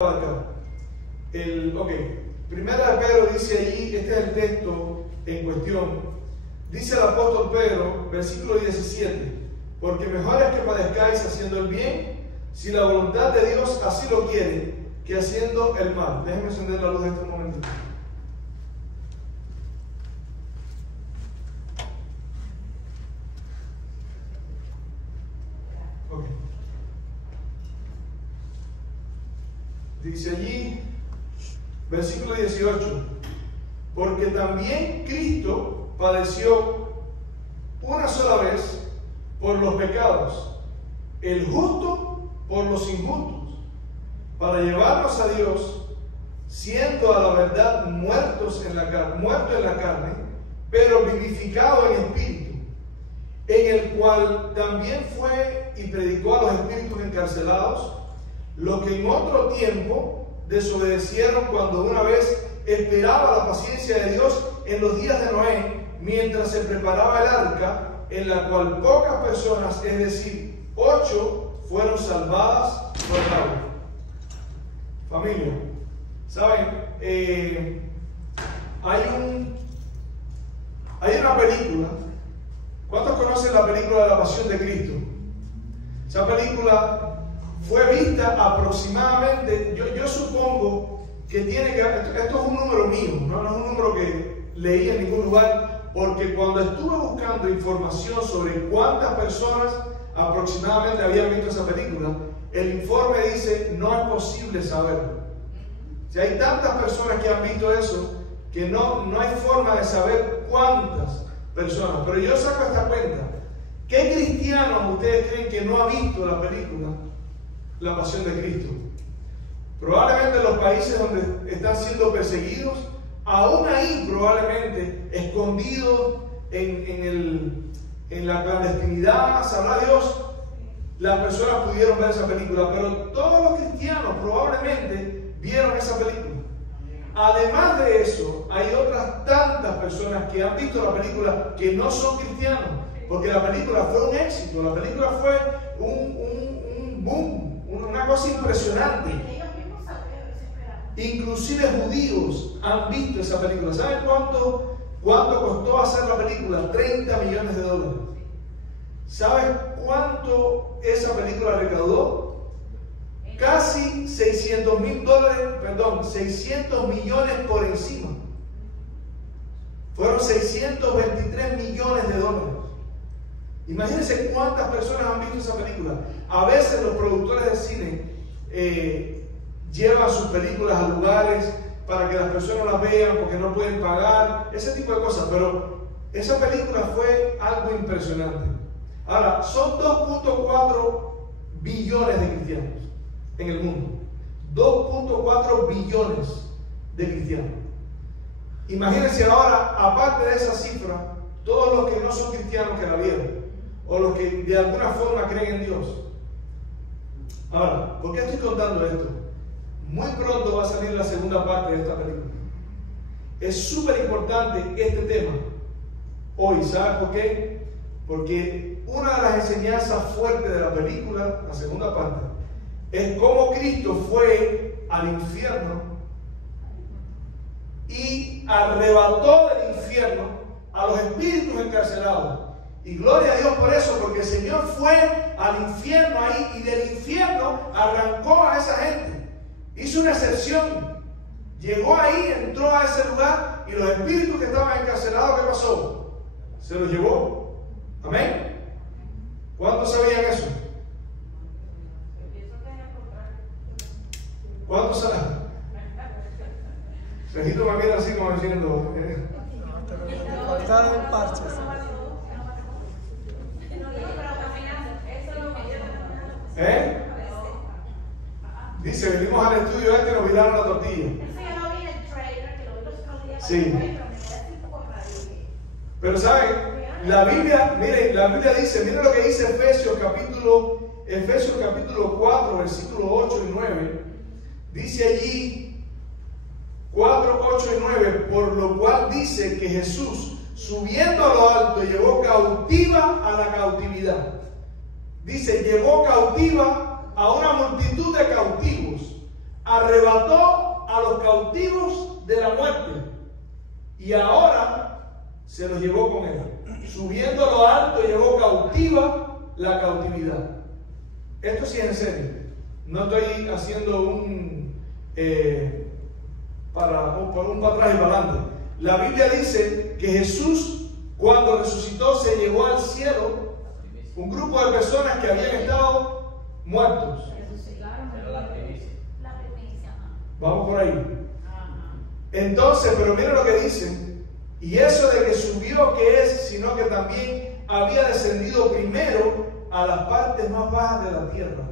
acá. Primera de Pedro dice allí, este es el texto en cuestión. Dice el apóstol Pedro, versículo 17: porque mejor es que padezcáis haciendo el bien, si la voluntad de Dios así lo quiere, que haciendo el mal. Déjenme encender la luz en este momento. Dice allí, versículo 18: porque también Cristo padeció una sola vez por los pecados, el justo por los injustos, para llevarnos a Dios, siendo a la verdad muerto en la carne, pero vivificado en espíritu, en el cual también fue y predicó a los espíritus encarcelados, los que en otro tiempo desobedecieron cuando una vez esperaba la paciencia de Dios en los días de Noé, mientras se preparaba el arca, en la cual pocas personas, es decir, 8, fueron salvadas por el agua. Familia, ¿saben? Hay una película. ¿Cuántos conocen la película de la Pasión de Cristo? Esa película fue vista aproximadamente, yo supongo que tiene que, esto es un número mío, no es un número que leí en ningún lugar, porque cuando estuve buscando información sobre cuántas personas aproximadamente habían visto esa película, el informe dice, no es posible saberlo. Si hay tantas personas que han visto eso, que no hay forma de saber cuántas personas. Pero yo saco esta cuenta. ¿Qué cristianos ustedes creen que no ha visto la película La Pasión de Cristo? Probablemente en los países donde están siendo perseguidos, aún ahí probablemente escondidos en la clandestinidad, sabrá Dios, las personas pudieron ver esa película, pero todos los cristianos probablemente vieron esa película. Además de eso, hay otras tantas personas que han visto la película que no son cristianos, porque la película fue un éxito, la película fue un boom, una cosa impresionante. Inclusive judíos han visto esa película. ¿Saben cuánto costó hacer la película? $30 millones. ¿Saben cuánto esa película recaudó? Casi $600 millones por encima. Fueron $623 millones. Imagínense cuántas personas han visto esa película. A veces los productores de cine llevan sus películas a lugares para que las personas las vean porque no pueden pagar, ese tipo de cosas, pero esa película fue algo impresionante. Ahora, son 2.4 billones de cristianos en el mundo. 2.4 billones de cristianos. Imagínense ahora, aparte de esa cifra, todos los que no son cristianos que la vieron, o los que de alguna forma creen en Dios. Ahora, ¿por qué estoy contando esto? Muy pronto va a salir la segunda parte de esta película. Es súper importante este tema hoy. ¿Sabes por qué? Porque una de las enseñanzas fuertes de la película, la segunda parte, es cómo Cristo fue al infierno y arrebató del infierno a los espíritus encarcelados. Y gloria a Dios por eso, porque el Señor fue al infierno ahí y del infierno arrancó a esa gente. Hizo una excepción. Llegó ahí, entró a ese lugar y los espíritus que estaban encarcelados, ¿qué pasó? Se los llevó. Amén. ¿Cuántos sabían eso? ¿Cuántos saben? Sergito me mira así como diciendo. Faltaron parches. Dice, venimos al estudio y nos viraron la tortilla. Sí. Pero saben, la Biblia, miren, la Biblia dice, miren lo que dice Efesios capítulo 4, versículo 8 y 9. Dice allí 4, 8 y 9, por lo cual dice que Jesús, subiendo a lo alto, llevó cautiva a la cautividad. Dice, llevó cautiva a una multitud de cautivos arrebató a los cautivos de la muerte y ahora se los llevó con él. Subiendo a lo alto llevó cautiva la cautividad. Esto sí es en serio. No estoy haciendo un para atrás y para adelante. La Biblia dice que Jesús, cuando resucitó, se llevó al cielo un grupo de personas que habían estado muertos. Vamos por ahí. Entonces, pero mira lo que dicen. Y eso de que subió, que es, sino que también había descendido primero a las partes más bajas de la tierra.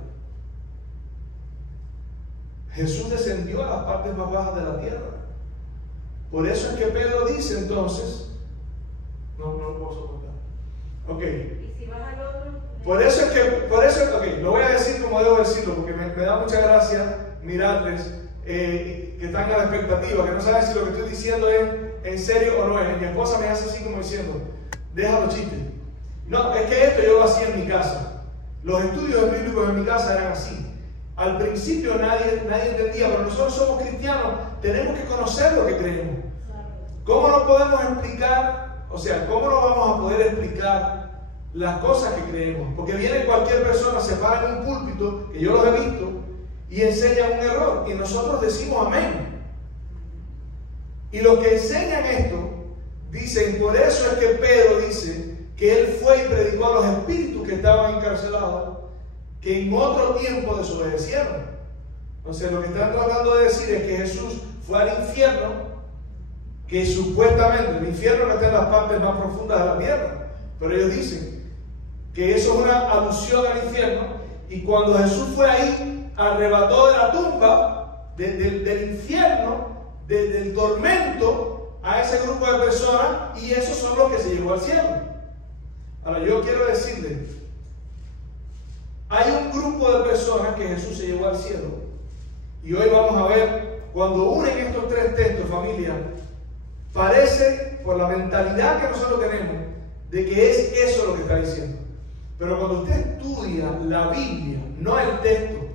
Jesús descendió a las partes más bajas de la tierra. Por eso es que Pedro dice entonces, no lo puedo soportar. Ok. ¿Y si vas al otro? Por eso, ok, lo voy a decir como debo decirlo, porque me da mucha gracia mirarles que están a la expectativa, que no saben si lo que estoy diciendo es en serio o no es. Mi esposa me hace así como diciendo, deja los chistes. No, es que esto yo lo hacía en mi casa. Los estudios bíblicos en mi casa eran así. Al principio nadie entendía, pero nosotros somos cristianos, tenemos que conocer lo que creemos. ¿Cómo no podemos explicar? O sea, ¿cómo no vamos a poder explicar las cosas que creemos? Porque viene cualquier persona, se para en un púlpito, que yo los he visto, y enseñan un error, y nosotros decimos amén. Y los que enseñan esto, dicen, por eso es que Pedro dice que él fue y predicó a los espíritus que estaban encarcelados, que en otro tiempo desobedecieron. Entonces lo que están tratando de decir es que Jesús fue al infierno, que supuestamente el infierno no está en las partes más profundas de la tierra, pero ellos dicen que eso es una alusión al infierno, y cuando Jesús fue ahí, arrebató de la tumba, del infierno, del tormento, a ese grupo de personas, y esos son los que se llevó al cielo. Ahora yo quiero decirles, hay un grupo de personas que Jesús se llevó al cielo, y hoy vamos a ver, cuando unen estos tres textos, familia, parece, por la mentalidad que nosotros tenemos, de que es eso lo que está diciendo. Pero cuando usted estudia la Biblia, no el texto,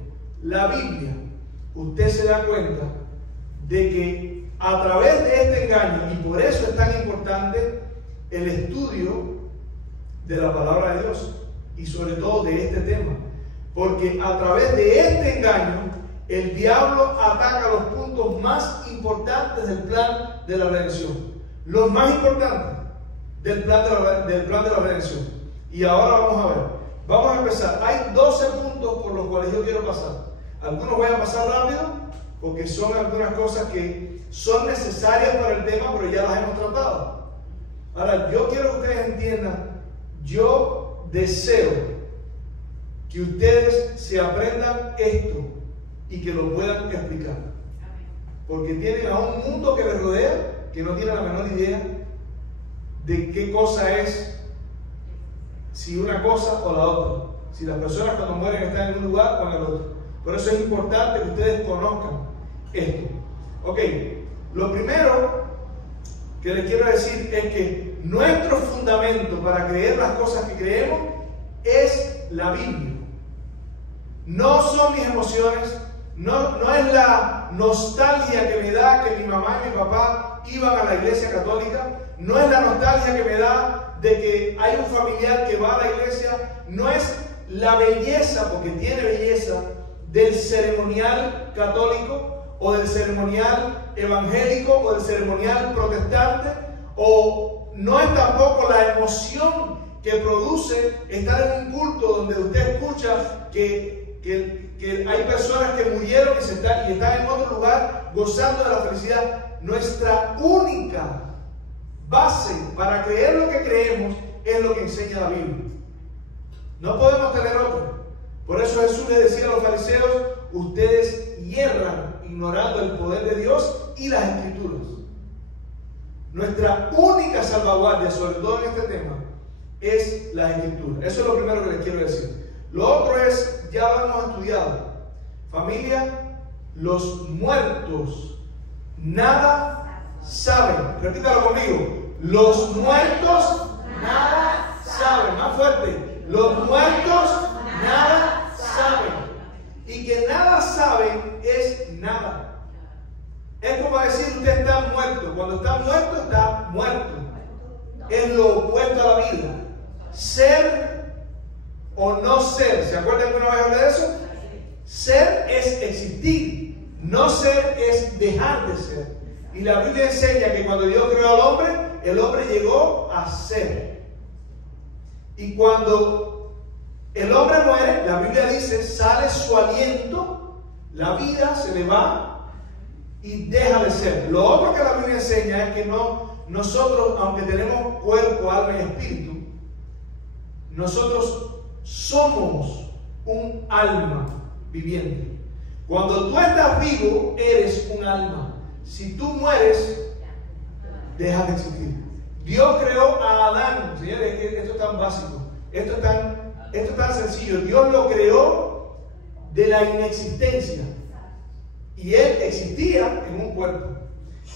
la Biblia, usted se da cuenta de que a través de este engaño, y por eso es tan importante el estudio de la palabra de Dios, y sobre todo de este tema, porque a través de este engaño el diablo ataca los puntos más importantes del plan de la redención, los más importantes del plan de la redención. Y ahora vamos a empezar. Hay 12 puntos por los cuales yo quiero pasar. Algunos voy a pasar rápido porque son algunas cosas que son necesarias para el tema, pero ya las hemos tratado. Ahora, yo quiero que ustedes entiendan, yo deseo que ustedes se aprendan esto y que lo puedan explicar. Porque tienen a un mundo que les rodea que no tiene la menor idea de qué cosa es, si una cosa o la otra. Si las personas cuando mueren están en un lugar o en el otro. Por eso es importante que ustedes conozcan esto. Ok, lo primero que les quiero decir es que nuestro fundamento para creer las cosas que creemos es la Biblia. No son mis emociones, no es la nostalgia que me da que mi mamá y mi papá iban a la iglesia católica, no es la nostalgia que me da de que hay un familiar que va a la iglesia, no es la belleza, porque tiene belleza, del ceremonial católico o del ceremonial evangélico o del ceremonial protestante, o no es tampoco la emoción que produce estar en un culto donde usted escucha que hay personas que murieron y están en otro lugar gozando de la felicidad. Nuestra única base para creer lo que creemos es lo que enseña la Biblia. No podemos tener otra. Por eso Jesús le decía a los fariseos, ustedes hierran ignorando el poder de Dios y las Escrituras. Nuestra única salvaguardia, sobre todo en este tema, es la Escritura. Eso es lo primero que les quiero decir. Lo otro es, ya lo hemos estudiado, familia, los muertos nada saben. Repítalo conmigo. Los muertos nada saben. Más fuerte. Los muertos nada saben. y que nada saben es nada. Es como decir, usted está muerto. Cuando está muerto, está muerto. Es lo opuesto a la vida. Ser o no ser. ¿Se acuerdan que una vez hablé de eso? Ser es existir. No ser es dejar de ser. Y la Biblia enseña que cuando Dios creó al hombre, el hombre llegó a ser. Y cuando el hombre muere, la Biblia dice, sale su aliento, la vida se le va y deja de ser. Lo otro que la Biblia enseña es que nosotros, aunque tenemos cuerpo, alma y espíritu, nosotros somos un alma viviente. Cuando tú estás vivo, eres un alma. Si tú mueres, dejas de existir. Dios creó a Adán. Señores, esto es tan básico. Esto es tan sencillo. Dios lo creó de la inexistencia. Y él existía en un cuerpo.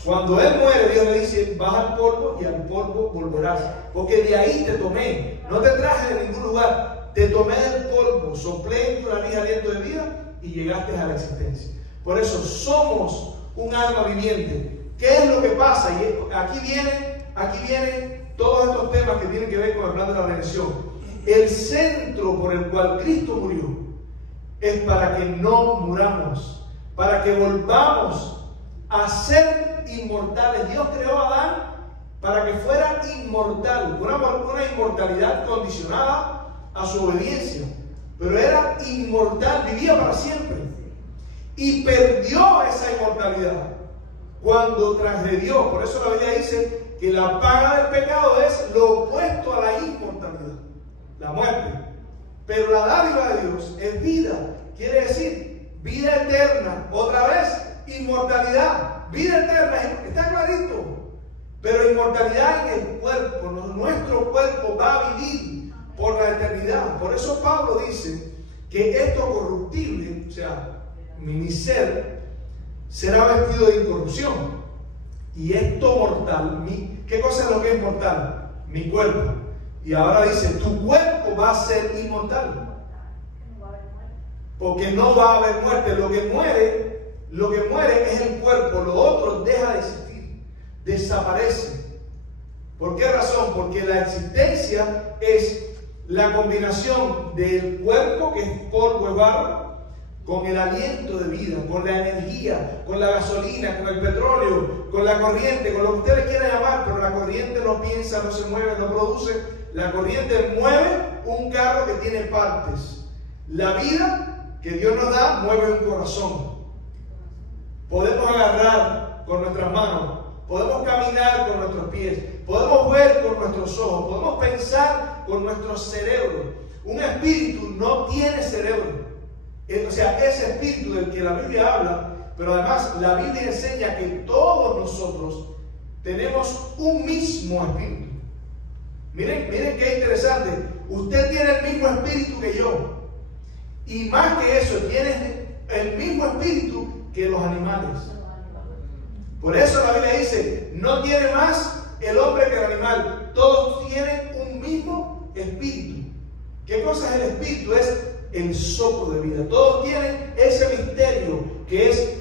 Cuando él muere, Dios le dice, vas al polvo y al polvo volverás. Porque de ahí te tomé. No te traje de ningún lugar. Te tomé del polvo, soplé en tu nariz aliento de vida y llegaste a la existencia. Por eso somos un alma viviente. ¿Qué es lo que pasa? Y aquí vienen todos estos temas que tienen que ver con el plan de la redención. El centro por el cual Cristo murió es para que no muramos, para que volvamos a ser inmortales. Dios creó a Adán para que fuera inmortal, una inmortalidad condicionada a su obediencia, pero era inmortal, vivía para siempre y perdió esa inmortalidad cuando transgredió. Por eso la Biblia dice que la paga del pecado es lo opuesto a la inmortalidad, la muerte, pero la dádiva de Dios es vida, quiere decir vida eterna. Otra vez, inmortalidad, vida eterna, está clarito, pero inmortalidad en el cuerpo. Nuestro cuerpo va a vivir por la eternidad. Por eso Pablo dice que esto corruptible, o sea, mi ser, será vestido de incorrupción, y esto mortal, ¿qué cosa es lo que es mortal? Mi cuerpo. Y ahora dice, tu cuerpo va a ser inmortal, porque no va a haber muerte. Lo que muere es el cuerpo, lo otro deja de existir, desaparece. ¿Por qué razón? Porque la existencia es la combinación del cuerpo, que es polvo, es barro, con el aliento de vida, con la energía, con la gasolina, con el petróleo, con la corriente, con lo que usted le quiera llamar, pero la corriente no piensa, no se mueve, no produce. La corriente mueve un carro que tiene partes. La vida que Dios nos da mueve un corazón. Podemos agarrar con nuestras manos, podemos caminar con nuestros pies, podemos ver con nuestros ojos, podemos pensar con nuestro cerebro. Un espíritu no tiene cerebro. O sea, ese espíritu del que la Biblia habla, pero además la Biblia enseña que todos nosotros tenemos un mismo espíritu. Miren qué interesante. Usted tiene el mismo espíritu que yo. Y más que eso, tiene el mismo espíritu que los animales. Por eso la Biblia dice, no tiene más el hombre que el animal. Todos tienen un mismo espíritu. ¿Qué cosa es el espíritu? Es el soplo de vida. Todos tienen ese misterio que es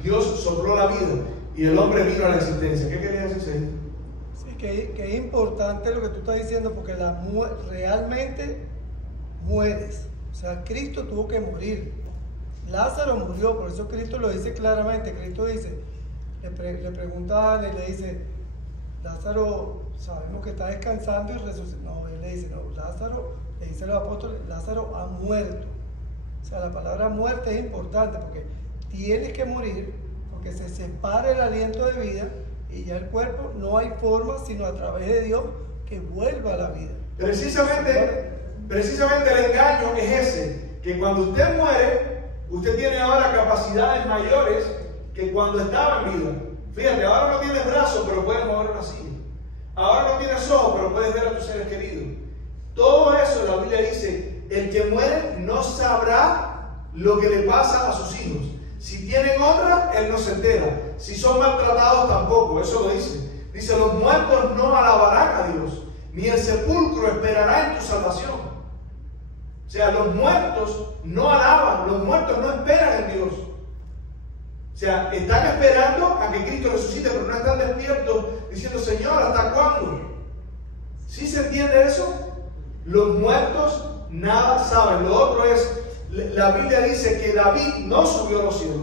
Dios sopló la vida y el hombre vino a la existencia. ¿Qué quería decir, Señor? Sí, que es importante lo que tú estás diciendo, porque realmente mueres. O sea, Cristo tuvo que morir. Lázaro murió, por eso Cristo lo dice claramente. Cristo dice, le pregunta a Ana y le dice, Lázaro, sabemos que está descansando y resucitó. No, él le dice, no, Lázaro, le dice a los apóstoles, Lázaro ha muerto. O sea, la palabra muerte es importante porque tiene que morir, porque se separa el aliento de vida y ya el cuerpo no hay forma sino a través de Dios que vuelva a la vida. Precisamente el engaño es ese, que cuando usted muere, usted tiene ahora capacidades mayores que cuando estaba en vida. Fíjate, ahora no tienes brazos, pero puedes mover una silla. Ahora no tienes ojos, pero puedes ver a tus seres queridos. Todo eso, la Biblia dice, el que muere no sabrá lo que le pasa a sus hijos. Si tienen honra, él no se entera. Si son maltratados, tampoco. Eso lo dice. Dice, los muertos no alabarán a Dios, ni el sepulcro esperará en tu salvación. O sea, los muertos no alaban, los muertos no esperan en Dios. O sea, están esperando a que Cristo resucite, pero no están despiertos diciendo, Señor, ¿hasta cuándo? ¿Sí se entiende eso? Los muertos nada saben. Lo otro es, la Biblia dice que David no subió a los cielos,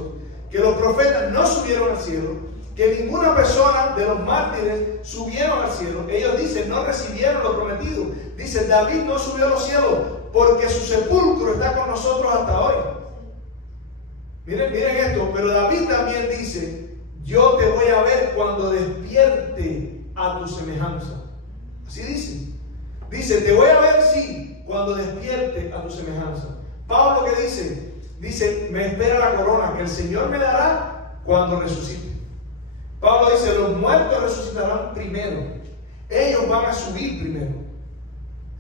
que los profetas no subieron al cielo, que ninguna persona de los mártires subieron al cielo. Ellos dicen, no recibieron lo prometido. Dice, David no subió a los cielos porque su sepulcro está con nosotros hasta hoy. Miren esto, pero David también dice, yo te voy a ver cuando despierte a tu semejanza. Así dice. Dice, te voy a ver, sí, cuando despierte a tu semejanza. Pablo, ¿qué dice? Dice, me espera la corona que el Señor me dará cuando resucite. Pablo dice, los muertos resucitarán primero. Ellos van a subir primero.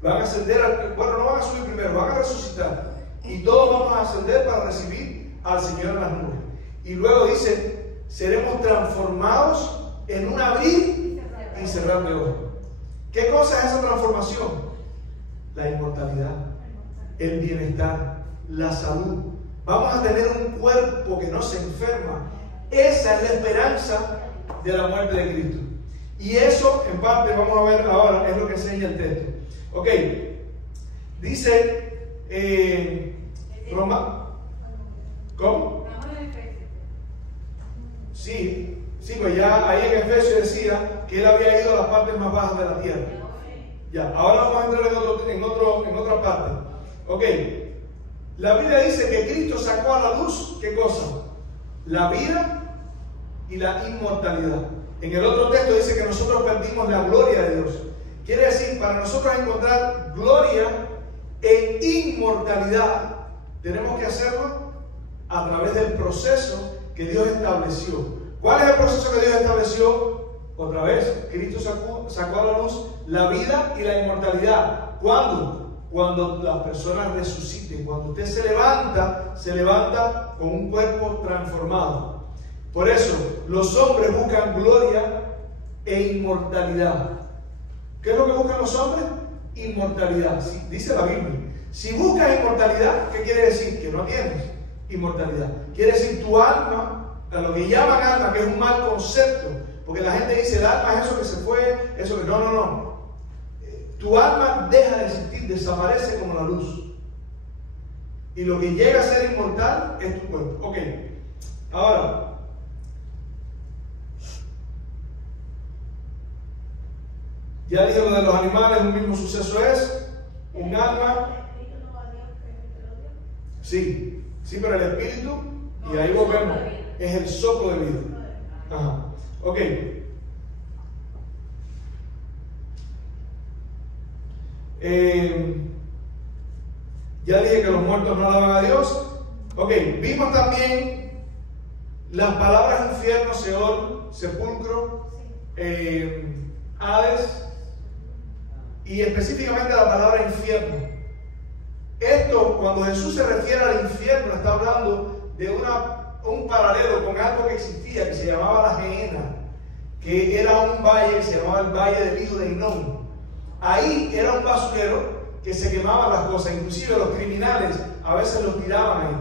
Van a ascender, bueno, no van a subir primero, van a resucitar. Y todos vamos a ascender para recibir al Señor en las nubes. Y luego dice, seremos transformados en un abrir y cerrar de ojos. ¿Qué cosa es esa transformación? La inmortalidad, el bienestar, la salud. Vamos a tener un cuerpo que no se enferma. Esa es la esperanza de la muerte de Cristo. Y eso, en parte, vamos a ver ahora, es lo que enseña el texto. Ok, dice Roma. ¿Cómo? Sí, pues ya ahí en Efesios decía que él había ido a las partes más bajas de la tierra. Ya, ahora vamos a entrar en otra parte. Ok, la Biblia dice que Cristo sacó a la luz, ¿qué cosa? La vida y la inmortalidad. En el otro texto dice que nosotros perdimos la gloria de Dios. Quiere decir, para nosotros encontrar gloria e inmortalidad, tenemos que hacerlo a través del proceso que Dios estableció. ¿Cuál es el proceso que Dios estableció? Otra vez, Cristo sacó a la luz la vida y la inmortalidad. ¿Cuándo? Cuando las personas resuciten. Cuando usted se levanta con un cuerpo transformado. Por eso, los hombres buscan gloria e inmortalidad. ¿Qué es lo que buscan los hombres? Inmortalidad. Sí, dice la Biblia. Si buscas inmortalidad, ¿qué quiere decir? Que no tienes inmortalidad. Quiere decir tu alma, a lo que llaman alma, que es un mal concepto. Porque la gente dice, el alma es eso que se fue, eso que... No. Tu alma deja de existir, desaparece como la luz. Y lo que llega a ser inmortal es tu cuerpo. Ok, ahora... Ya dije lo de los animales, un mismo suceso es un alma. Sí, pero el espíritu, y ahí volvemos, es el soplo de vida. Ajá. Ok. Ya dije que los muertos no alaban a Dios. Ok, vimos también las palabras infierno, Seol, sepulcro, Hades. Y específicamente la palabra infierno. Esto, cuando Jesús se refiere al infierno, está hablando de un paralelo con algo que existía, que se llamaba la Gehenna, que era un valle que se llamaba el Valle del Hijo de Hinnom. Ahí era un basurero que se quemaban las cosas, inclusive los criminales a veces los tiraban ahí.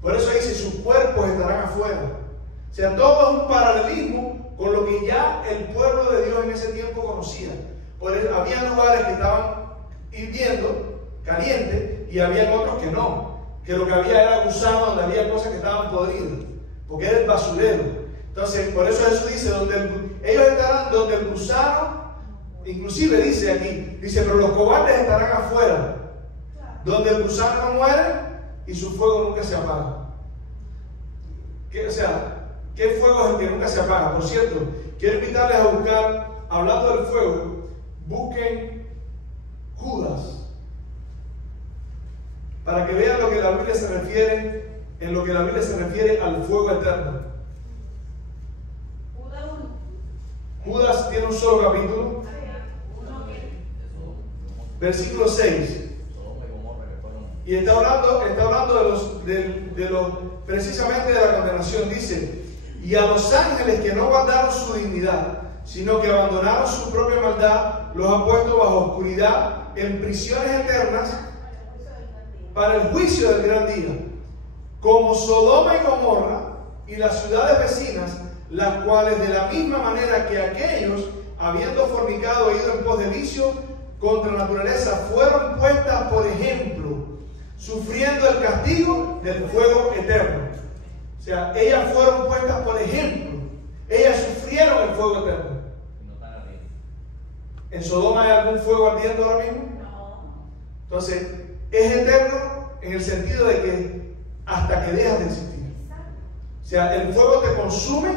Por eso dice, sus cuerpos estarán afuera. O sea, todo es un paralelismo con lo que ya el pueblo de Dios en ese tiempo conocía. Había lugares que estaban hirviendo, calientes, y había otros que no. Que lo que había era gusano, donde había cosas que estaban podridas, porque era el basurero. Entonces, por eso Jesús dice, ellos estarán donde el gusano, inclusive dice aquí, dice, pero los cobardes estarán afuera, donde el gusano no muere y su fuego nunca se apaga. ¿Qué fuego es el que nunca se apaga? Por cierto, quiero invitarles a buscar, hablando del fuego, busquen Judas, para que vean lo que la Biblia se refiere, en lo que la Biblia se refiere al fuego eterno. Judas tiene un solo capítulo, versículo 6, y está hablando precisamente de la condenación. Dice, y a los ángeles que no guardaron su dignidad, sino que abandonaron su propia maldad, los ha puesto bajo oscuridad en prisiones eternas para el juicio del gran día, como Sodoma y Gomorra y las ciudades vecinas, las cuales de la misma manera que aquellos, habiendo fornicado e ido en pos de vicio contra la naturaleza, fueron puestas por ejemplo, sufriendo el castigo del fuego eterno. O sea, ellas fueron puestas por ejemplo, ellas sufrieron el fuego eterno. ¿En Sodoma hay algún fuego ardiendo ahora mismo? No. Entonces, es eterno en el sentido de que hasta que dejas de existir. O sea, el fuego te consume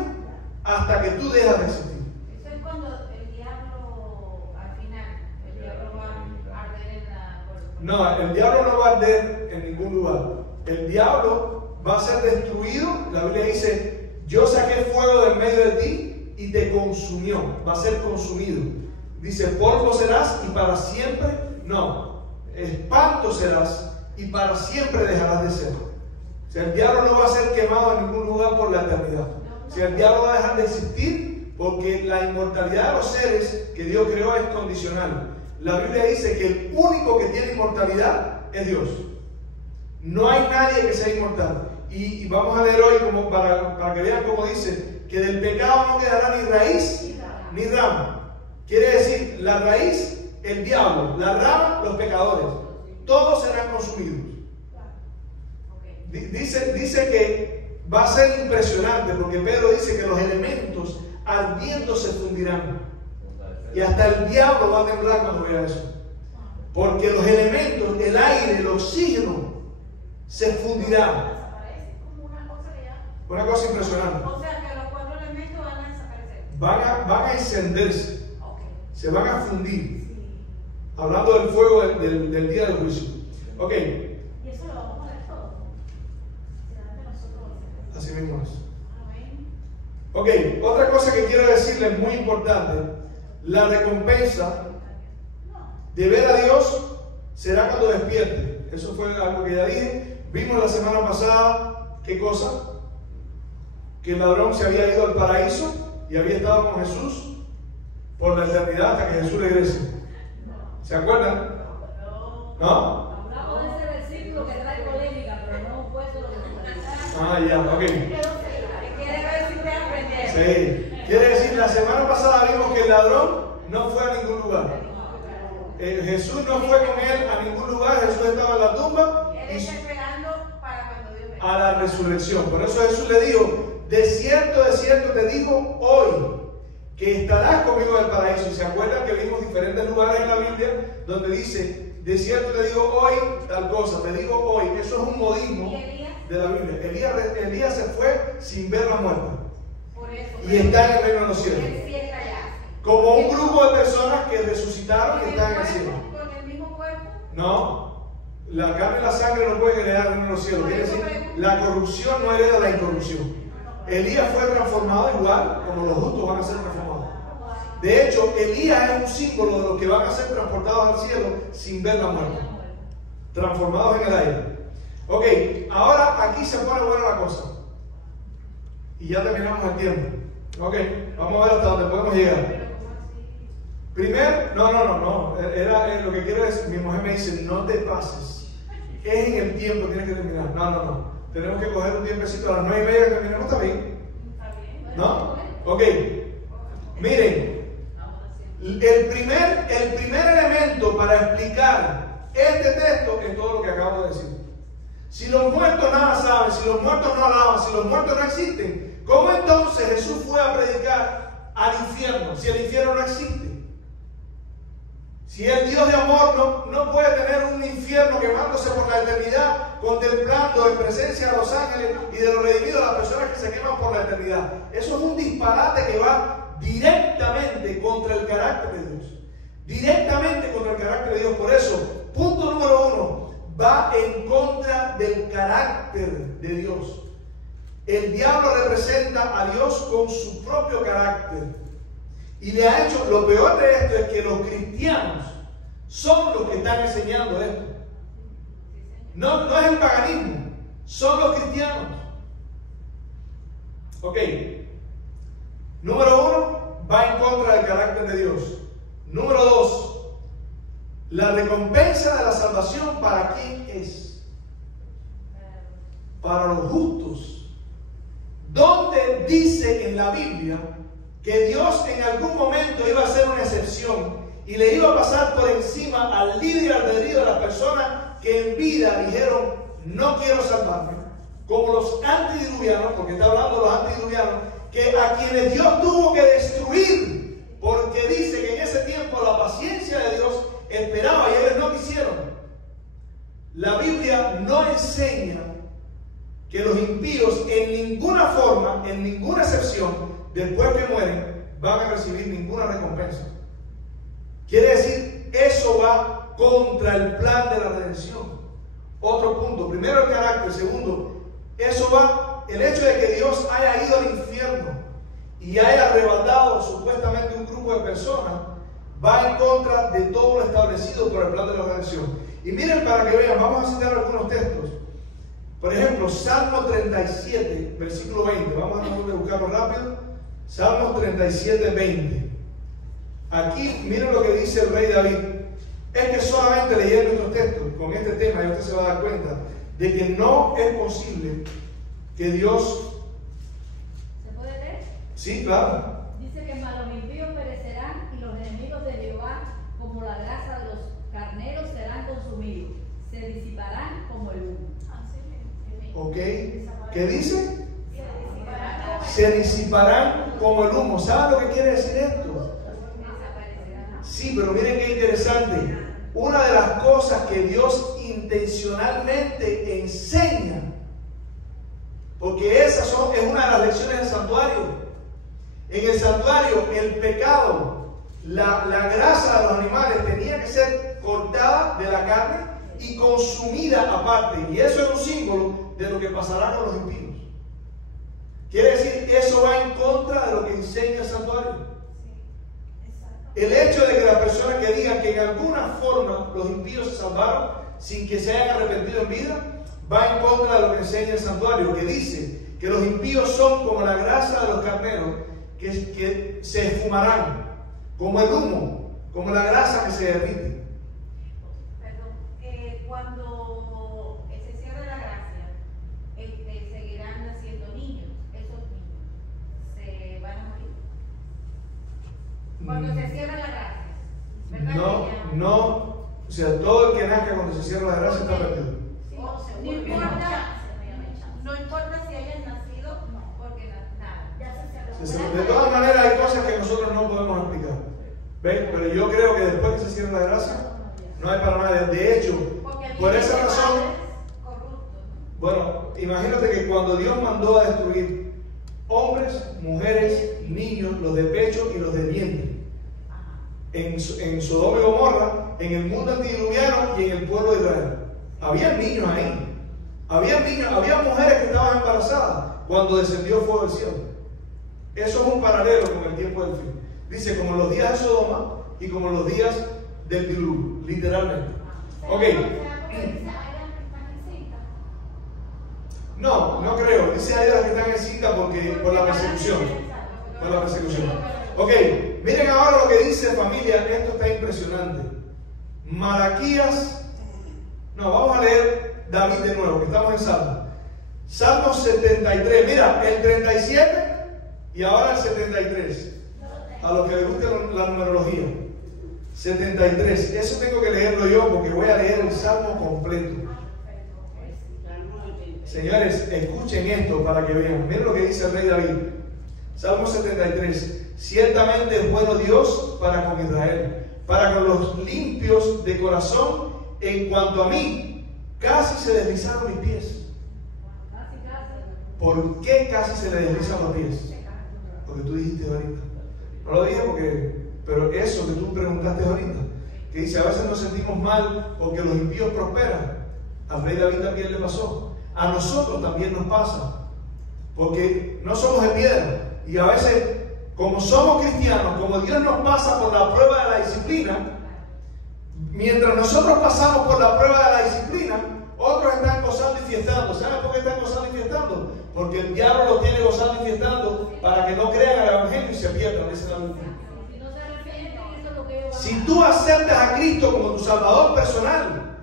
hasta que tú dejas de existir. Eso es cuando el diablo, al final, el diablo va a arder en la... No, el diablo no va a arder en ningún lugar. El diablo va a ser destruido. La Biblia dice, yo saqué fuego del medio de ti y te consumió. Va a ser consumido. Dice, polvo serás y para siempre, no, espanto serás y para siempre dejarás de ser. O sea, el diablo no va a ser quemado en ningún lugar por la eternidad. O sea, el diablo va a dejar de existir porque la inmortalidad de los seres que Dios creó es condicional. La Biblia dice que el único que tiene inmortalidad es Dios. No hay nadie que sea inmortal. Y vamos a leer hoy como para que vean cómo dice que del pecado no quedará ni raíz ni rama. Quiere decir, la raíz, el diablo, la rama, los pecadores. Todos serán consumidos. Dice que va a ser impresionante, porque Pedro dice que los elementos ardiendo se fundirán. Y hasta el diablo va a temblar cuando vea eso. Porque los elementos, el aire, el oxígeno, se fundirán. Una cosa impresionante. O sea que los 4 elementos van a desaparecer. Van a encenderse. Se van a fundir. Hablando del fuego del día del juicio. Ok. Y eso lo vamos a ver todo. Así mismo es. Ok, otra cosa que quiero decirles muy importante. La recompensa de ver a Dios será cuando despierte. Eso fue algo que ya dije. Vimos la semana pasada, ¿qué cosa? Que el ladrón se había ido al paraíso y había estado con Jesús por la eternidad hasta que Jesús regrese. ¿Se acuerdan? ¿No? Hablamos de ese versículo que trae polémica, pero no fue eso lo que... Ah, ya, ok. Quiere ver si te aprendes. Sí. Quiere decir, la semana pasada vimos que el ladrón no fue a ningún lugar. Jesús no fue con él a ningún lugar. Jesús estaba en la tumba Él está esperando para cuando Dios venga. a la resurrección. Por eso Jesús le dijo, de cierto te digo hoy, que estarás conmigo en el paraíso. Y se acuerdan que vimos diferentes lugares en la Biblia donde dice, de cierto te digo hoy tal cosa, te digo hoy. Eso es un modismo de la Biblia. Elías se fue sin ver la muerte. Por eso, Y está en el reino de los cielos. él sí está allá. Como un grupo de personas que resucitaron y están en el cielo. ¿Con el mismo cuerpo? No, la carne y la sangre no pueden heredar el reino de los cielos. Quiere decir, la corrupción no hereda la incorrupción. Elías fue transformado igual como los justos van a ser transformados. De hecho, Elías es un símbolo de los que van a ser transportados al cielo sin ver la muerte. Transformados en el aire. Ok, ahora aquí se pone buena la cosa. Y ya terminamos el tiempo. Ok, vamos a ver hasta dónde podemos llegar. Primero, no. Era lo que quiero decir. Mi mujer me dice, no te pases. Es en el tiempo, tienes que terminar. No. Tenemos que coger un tiempecito a las 9:30 que terminemos, ¿está bien? ¿No? Ok. Miren. El primer elemento para explicar este texto es todo lo que acabo de decir. Si los muertos nada saben, si los muertos no alaban, si los muertos no existen, ¿cómo entonces Jesús fue a predicar al infierno si el infierno no existe? Si el Dios de amor no puede tener un infierno quemándose por la eternidad, contemplando en presencia de los ángeles y de los redimidos a las personas que se queman por la eternidad. Eso es un disparate que va directamente contra el carácter de Dios. Directamente contra el carácter de Dios. Por eso, punto número 1, va en contra del carácter de Dios. El diablo representa a Dios con su propio carácter. Y le ha hecho, lo peor de esto es que los cristianos son los que están enseñando esto. No es el paganismo, son los cristianos. Ok. Número 1, va en contra del carácter de Dios. Número 2, la recompensa de la salvación, ¿para quién es? para los justos. ¿Dónde dice en la Biblia que Dios en algún momento iba a hacer una excepción y le iba a pasar por encima al libre albedrío de las personas que en vida dijeron, no quiero salvarme? Como los antidiluvianos, porque está hablando de los antidiluvianos, que a quienes Dios tuvo que destruir, porque dice que en ese tiempo la paciencia de Dios esperaba y ellos no quisieron. La Biblia no enseña que los impíos en ninguna forma, en ninguna excepción, después que mueren, van a recibir ninguna recompensa. Quiere decir, eso va contra el plan de la redención. Otro punto, primero el carácter, segundo, eso va, el hecho de que Dios haya ido al infierno y haya arrebatado supuestamente un grupo de personas, va en contra de todo lo establecido por el plan de la redención. Y miren, para que vean, vamos a citar algunos textos. Por ejemplo, Salmo 37, versículo 20. Vamos a buscarlo rápido. Salmo 37, 20. Aquí, miren lo que dice el rey David. Es que solamente leyendo estos textos, con este tema, ya usted se va a dar cuenta de que no es posible que Dios... ¿Se puede leer? Sí, claro. Dice que los impíos perecerán y los enemigos de Jehová, como la grasa de los carneros, serán consumidos. Se disiparán como el humo. Ok. ¿Qué dice? Se disiparán como el humo. ¿Saben lo que quiere decir esto? Sí, pero miren qué interesante. Una de las cosas que Dios intencionalmente enseña, porque es una de las lecciones del santuario. En el santuario, el pecado, la grasa de los animales tenía que ser cortada de la carne y consumida aparte. Y eso es un símbolo de lo que pasará con los impíos. Quiere decir, eso va en contra de lo que enseña el santuario. El hecho de que las personas que digan que en alguna forma los impíos se salvaron sin que se hayan arrepentido en vida, va en contra de lo que enseña el santuario, que dice que los impíos son como la grasa de los carneros que se esfumarán, como el humo, como la grasa que se derrite. Perdón, cuando se cierra la gracia, seguirán naciendo niños. Esos niños se van a morir. Cuando se cierra la gracia, ¿verdad? No, o sea, todo el que nazca cuando se cierra la gracia está perdido. No importa si hayan nacido, porque nada. De todas maneras, hay cosas que nosotros no podemos explicar. ¿Ven? Pero yo creo que después que se cierra la gracia, no hay para nada. De hecho, por esa razón, bueno, imagínate que cuando Dios mandó a destruir hombres, mujeres, niños, los de pecho y los de vientre, en Sodoma y Gomorra, en el mundo antidiluviano y en el pueblo de Israel, había niños ahí. Había niños, había mujeres que estaban embarazadas cuando descendió fuego del cielo. Eso es un paralelo con el tiempo del fin. Dice, como los días de Sodoma y como los días del diluvio, literalmente. Ok. No creo. Dice hay de las que están en cinta por la persecución. Por la persecución. Ok, miren ahora lo que dice familia. Esto está impresionante. Malaquías. No, vamos a leer David de nuevo, que estamos en Salmo. Salmo 73. Mira, el 37 y ahora el 73. A los que les guste la numerología. 73. Eso tengo que leerlo yo porque voy a leer el Salmo completo. Señores, escuchen esto para que vean. Miren lo que dice el rey David. Salmo 73. Ciertamente es bueno Dios para con Israel, para con los limpios de corazón. En cuanto a mí, casi se deslizaron mis pies. ¿Por qué casi se le deslizan los pies? Porque tú dijiste ahorita. No lo dije pero eso que tú preguntaste ahorita, que dice, a veces nos sentimos mal porque los impíos prosperan. Al rey David también le pasó. A nosotros también nos pasa. Porque no somos de piedra. Y a veces, como somos cristianos, como Dios nos pasa por la prueba de la disciplina, mientras nosotros pasamos por la prueba de la disciplina, otros están gozando y fiestando. ¿Saben por qué están gozando y fiestando? Porque el diablo los tiene gozando y fiestando para que no crean al evangelio y se pierdan. Esa es la última. Si tú aceptas a Cristo como tu Salvador personal,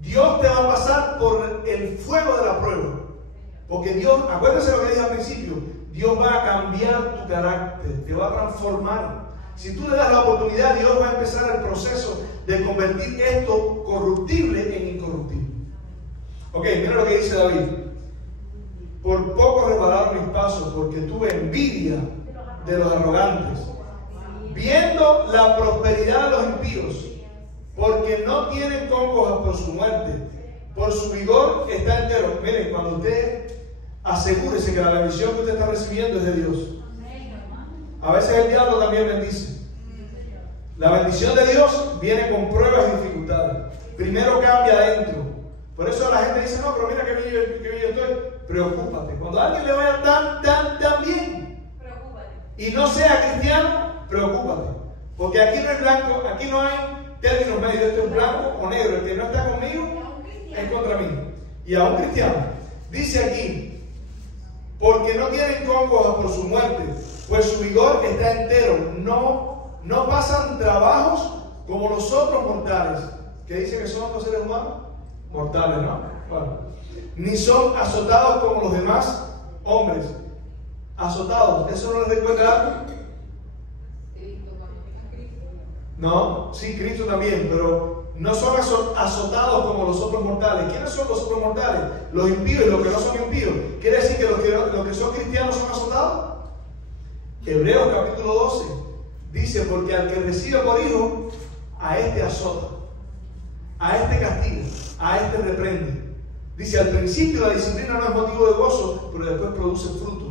Dios te va a pasar por el fuego de la prueba. Porque Dios, acuérdense lo que dije al principio, Dios va a cambiar tu carácter, te va a transformar. Si tú le das la oportunidad, Dios va a empezar el proceso de convertir esto corruptible en incorruptible. Ok, mira lo que dice David. Por poco resbalaron mis pasos, porque tuve envidia de los arrogantes, viendo la prosperidad de los impíos, porque no tienen congojas por su muerte, por su vigor está entero. Miren, cuando usted asegúrese que la bendición que usted está recibiendo es de Dios. A veces el diablo también bendice. La bendición de Dios viene con pruebas y dificultades. Primero cambia adentro. Por eso la gente dice, no, pero mira que bien yo estoy. Preocúpate. Cuando a alguien le vaya tan bien, Preocúpate. y no sea cristiano, preocúpate. Porque aquí no es blanco, aquí no hay términos medios. Esto es blanco o negro. El que no está conmigo es contra mí. Y a un cristiano, dice aquí, porque no tienen congojas por su muerte, pues su vigor está entero. No pasan trabajos como los otros mortales. ¿Qué dice que son los seres humanos? Mortales, ¿no? Bueno. Ni son azotados como los demás hombres. Azotados, ¿eso no les recuerda algo? No, sí, Cristo también, pero no son azotados como los otros mortales. ¿Quiénes son los otros mortales? Los impíos y los que no son impíos. ¿Quiere decir que los que son cristianos son azotados? Hebreos capítulo 12 dice, porque al que recibe por hijo, a este azota, a este castiga, a este reprende. Dice, al principio la disciplina no es motivo de gozo, pero después produce fruto.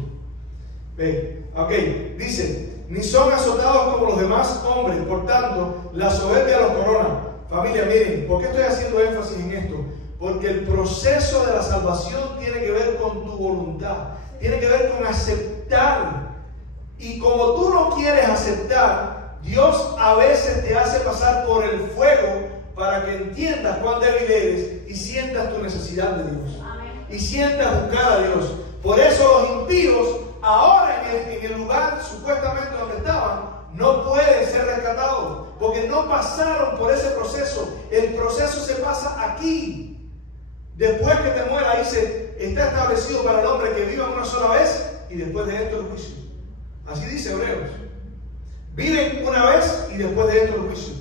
¿Ve? Ok, dice, ni son azotados como los demás hombres, por tanto, la soberbia los corona. Familia, miren, ¿por qué estoy haciendo énfasis en esto? Porque el proceso de la salvación tiene que ver con tu voluntad, tiene que ver con aceptar. Y como tú no quieres aceptar, Dios a veces te hace pasar por el fuego para que entiendas cuán débil eres y sientas tu necesidad de Dios. Amén. Y sientas buscar a Dios. Por eso los impíos, ahora en el lugar supuestamente donde estaban, no pueden ser rescatados, porque no pasaron por ese proceso. El proceso se pasa aquí. Después que te muera, dice, está establecido para el hombre que viva una sola vez y después de esto el juicio. Así dice Hebreos. Viven una vez y después de esto el juicio.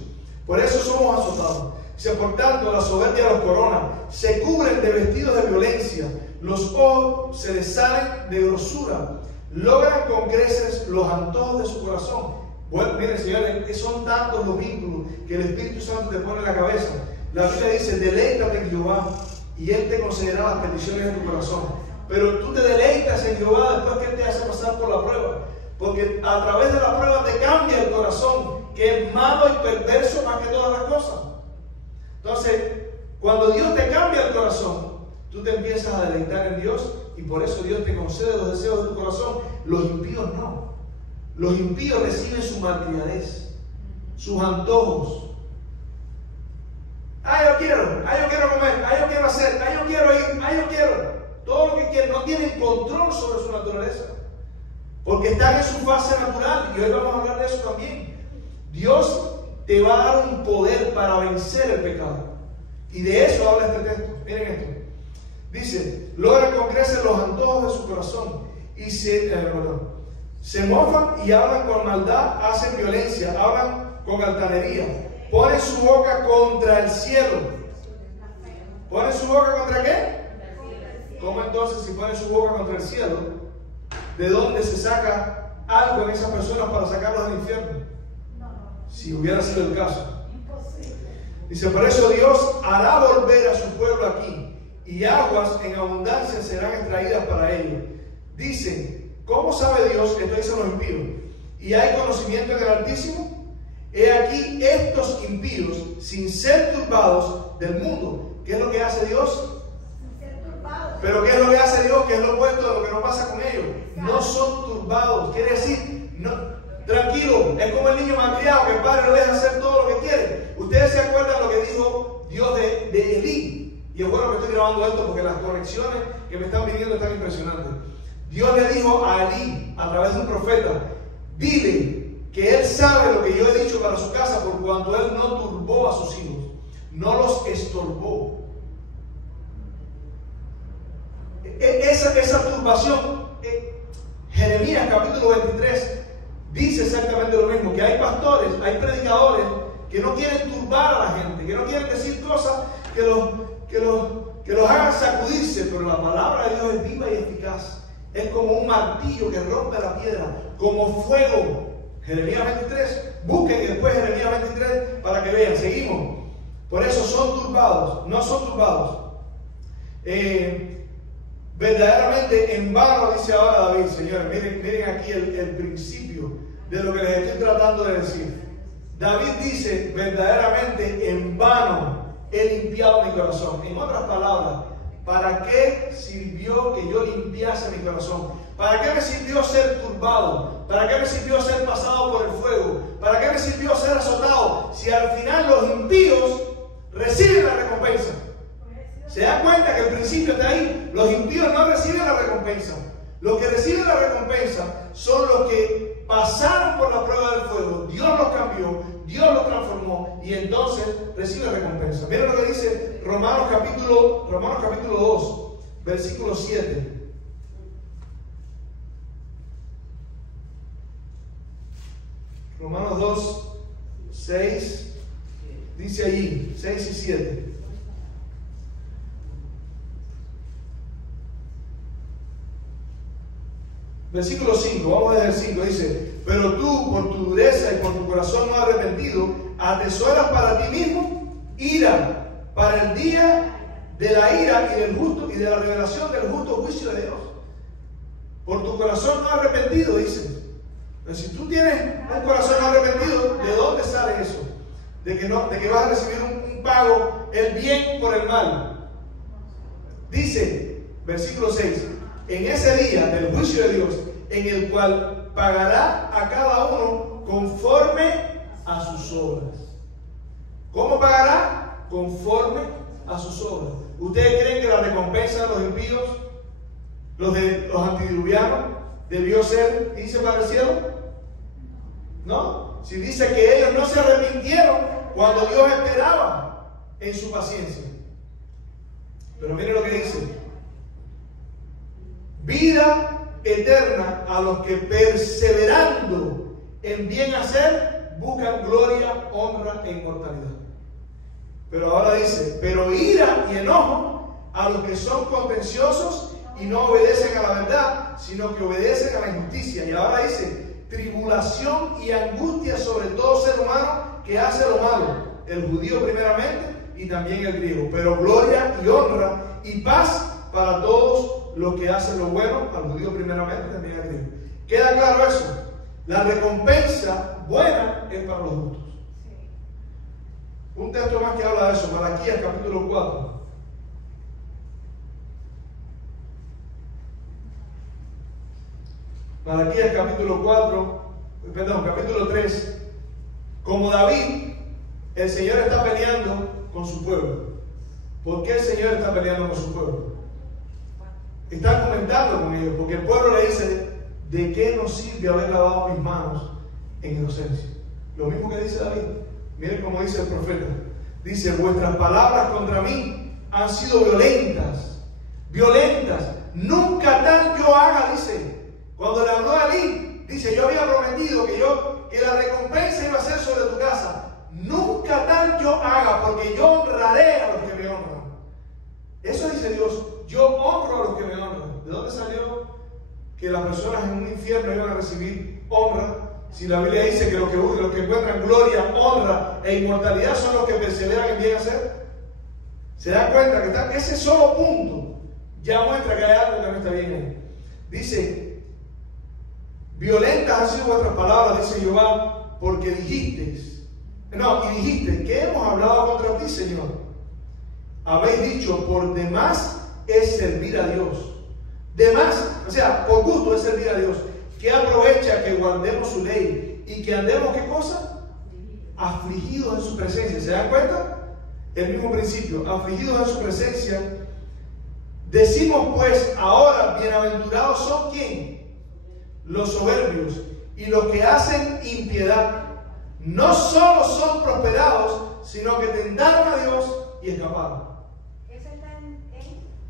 Por eso somos azotados. Por tanto, la soberbia los corona. Se cubren de vestidos de violencia. Los ojos se les salen de grosura. Logran con creces los antojos de su corazón. Bueno, miren, señores, son tantos los vínculos que el Espíritu Santo te pone en la cabeza. La Biblia dice, deleítate en Jehová y Él te concederá las peticiones de tu corazón. Pero tú te deleitas en Jehová después que Él te hace pasar por la prueba. Porque a través de la prueba te cambia el corazón, que es malo y perverso más que todas las cosas. Entonces, cuando Dios te cambia el corazón, tú te empiezas a deleitar en Dios y por eso Dios te concede los deseos de tu corazón. Los impíos no. Los impíos reciben su malcriadez, sus antojos. Yo quiero comer, yo quiero hacer, yo quiero ir, yo quiero. Todo lo que quieren, no tienen control sobre su naturaleza. Porque están en su fase natural, y hoy vamos a hablar de eso también. Dios te va a dar un poder para vencer el pecado. Y de eso habla este texto. Miren esto. Dice, logran con creces los antojos de su corazón. Y se mofan y hablan con maldad, hacen violencia, hablan con altanería. Ponen su boca contra el cielo. ¿Ponen su boca contra qué? ¿Cómo entonces si ponen su boca contra el cielo? ¿De dónde se saca algo en esas personas para sacarlos del infierno? Si hubiera sido el caso. Dice, por eso Dios hará volver a su pueblo aquí, y aguas en abundancia serán extraídas para ellos. Dicen, ¿cómo sabe Dios? Esto dicen los impíos. ¿Y hay conocimiento en el Altísimo? He aquí estos impíos, sin ser turbados del mundo. ¿Qué es lo que hace Dios? Pero ¿qué es lo que hace Dios? ¿Qué es lo opuesto de lo que no pasa con ellos? No son turbados. Quiere decir, no, tranquilo, es como el niño malcriado que el padre lo deja hacer todo lo que quiere. Ustedes se acuerdan lo que dijo Dios de Elí. Y es bueno que estoy grabando esto porque las conexiones que me están viniendo están impresionantes. Dios le dijo a Elí, a través de un profeta, dile que él sabe lo que yo he dicho para su casa por cuanto él no turbó a sus hijos, no los estorbó. esa turbación. Jeremías capítulo 23 dice exactamente lo mismo, que hay pastores, hay predicadores que no quieren turbar a la gente, que no quieren decir cosas que los hagan sacudirse, pero la palabra de Dios es viva y eficaz. Es como un martillo que rompe la piedra, como fuego. Jeremías 23, busquen después Jeremías 23 para que vean. Seguimos. Por eso son turbados, no son turbados. Verdaderamente en vano, dice ahora David, señores, miren aquí el principio de lo que les estoy tratando de decir. David dice, verdaderamente en vano he limpiado mi corazón. En otras palabras, ¿para qué sirvió que yo limpiase mi corazón? ¿Para qué me sirvió ser turbado? ¿Para qué me sirvió ser pasado por el fuego? ¿Para qué me sirvió ser azotado? Si al final los impíos reciben la recompensa. ¿Se dan cuenta que el principio está ahí? Los impíos no reciben la recompensa. Los que reciben la recompensa son los que pasaron por la prueba del fuego. Dios los cambió, Dios los transformó y entonces reciben recompensa. Miren lo que dice Romanos capítulo 2, versículo 7. Romanos 2, 6, dice allí, 6 y 7. Versículo 5, vamos desde el 5, dice: pero tú, por tu dureza y por tu corazón no arrepentido, atesoras para ti mismo ira, para el día de la ira y del justo y de la revelación del justo juicio de Dios. Por tu corazón no arrepentido, dice. Pero si tú tienes un corazón no arrepentido, ¿de dónde sale eso? De que vas a recibir un pago, el bien por el mal. Dice, versículo 6, en ese día del juicio de Dios, en el cual pagará a cada uno conforme a sus obras. ¿Cómo pagará? Conforme a sus obras. ¿Ustedes creen que la recompensa de los impíos, los antidiluvianos, debió ser irse para el cielo? No. Si dice que ellos no se arrepintieron cuando Dios esperaba en su paciencia. Pero miren lo que dice: vida eterna a los que perseverando en bien hacer buscan gloria, honra e inmortalidad. Pero ahora dice: pero ira y enojo a los que son contenciosos y no obedecen a la verdad, sino que obedecen a la injusticia. Y ahora dice: tribulación y angustia sobre todo ser humano que hace lo malo, el judío primeramente y también el griego, pero gloria y honra y paz para todos los que hacen lo bueno, al judío primeramente y también al griego. ¿Queda claro eso? La recompensa buena es para los justos. Un texto más que habla de eso, Malaquías capítulo 4. Malaquías capítulo 3. Como David, el Señor está peleando con su pueblo. ¿Por qué el Señor está peleando con su pueblo? Están comentando con ellos, porque el pueblo le dice: ¿de qué nos sirve haber lavado mis manos en inocencia? Lo mismo que dice David. Miren cómo dice el profeta. Dice: vuestras palabras contra mí han sido violentas. Violentas. Nunca tal yo haga, dice. Cuando le habló a Ali, dice: yo había prometido que la recompensa iba a ser sobre tu casa. Nunca tal yo haga, porque yo honraré a los que me honran. Eso dice Dios: yo honro a los que me honran. ¿De dónde salió que las personas en un infierno iban a recibir honra? Si la Biblia dice que los que encuentran gloria, honra e inmortalidad son los que perseveran en bien hacer. ¿Se dan cuenta que ese solo punto ya muestra que hay algo que no está bien ahí? Dice: violentas han sido vuestras palabras, dice Jehová, porque dijiste, ¿qué hemos hablado contra ti, Señor? Habéis dicho: por demás es servir a Dios. Demás, o sea, por gusto es servir a Dios. ¿Qué aprovecha que guardemos su ley y que andemos, ¿qué cosa? Afligidos en su presencia. ¿Se dan cuenta? El mismo principio, afligidos en su presencia. Decimos pues ahora: bienaventurados son ¿quién? Los soberbios y los que hacen impiedad. No solo son prosperados, sino que tentaron a Dios y escaparon. Eso está en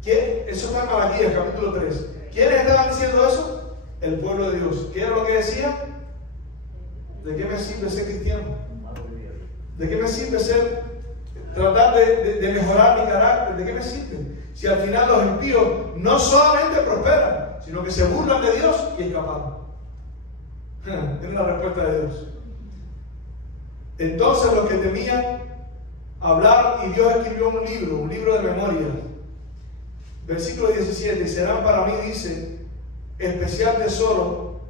Eso está en Malaquías, capítulo 3. ¿Quiénes estaban diciendo eso? El pueblo de Dios. ¿Qué era lo que decía? ¿De qué me sirve ser cristiano? ¿De qué me sirve tratar de mejorar mi carácter? ¿De qué me sirve? Si al final los impíos no solamente prosperan, sino que se burlan de Dios y escapan. Es la respuesta de Dios. Entonces los que temían hablar, y Dios escribió un libro de memoria. Versículo 17, serán para mí, dice, especial tesoro,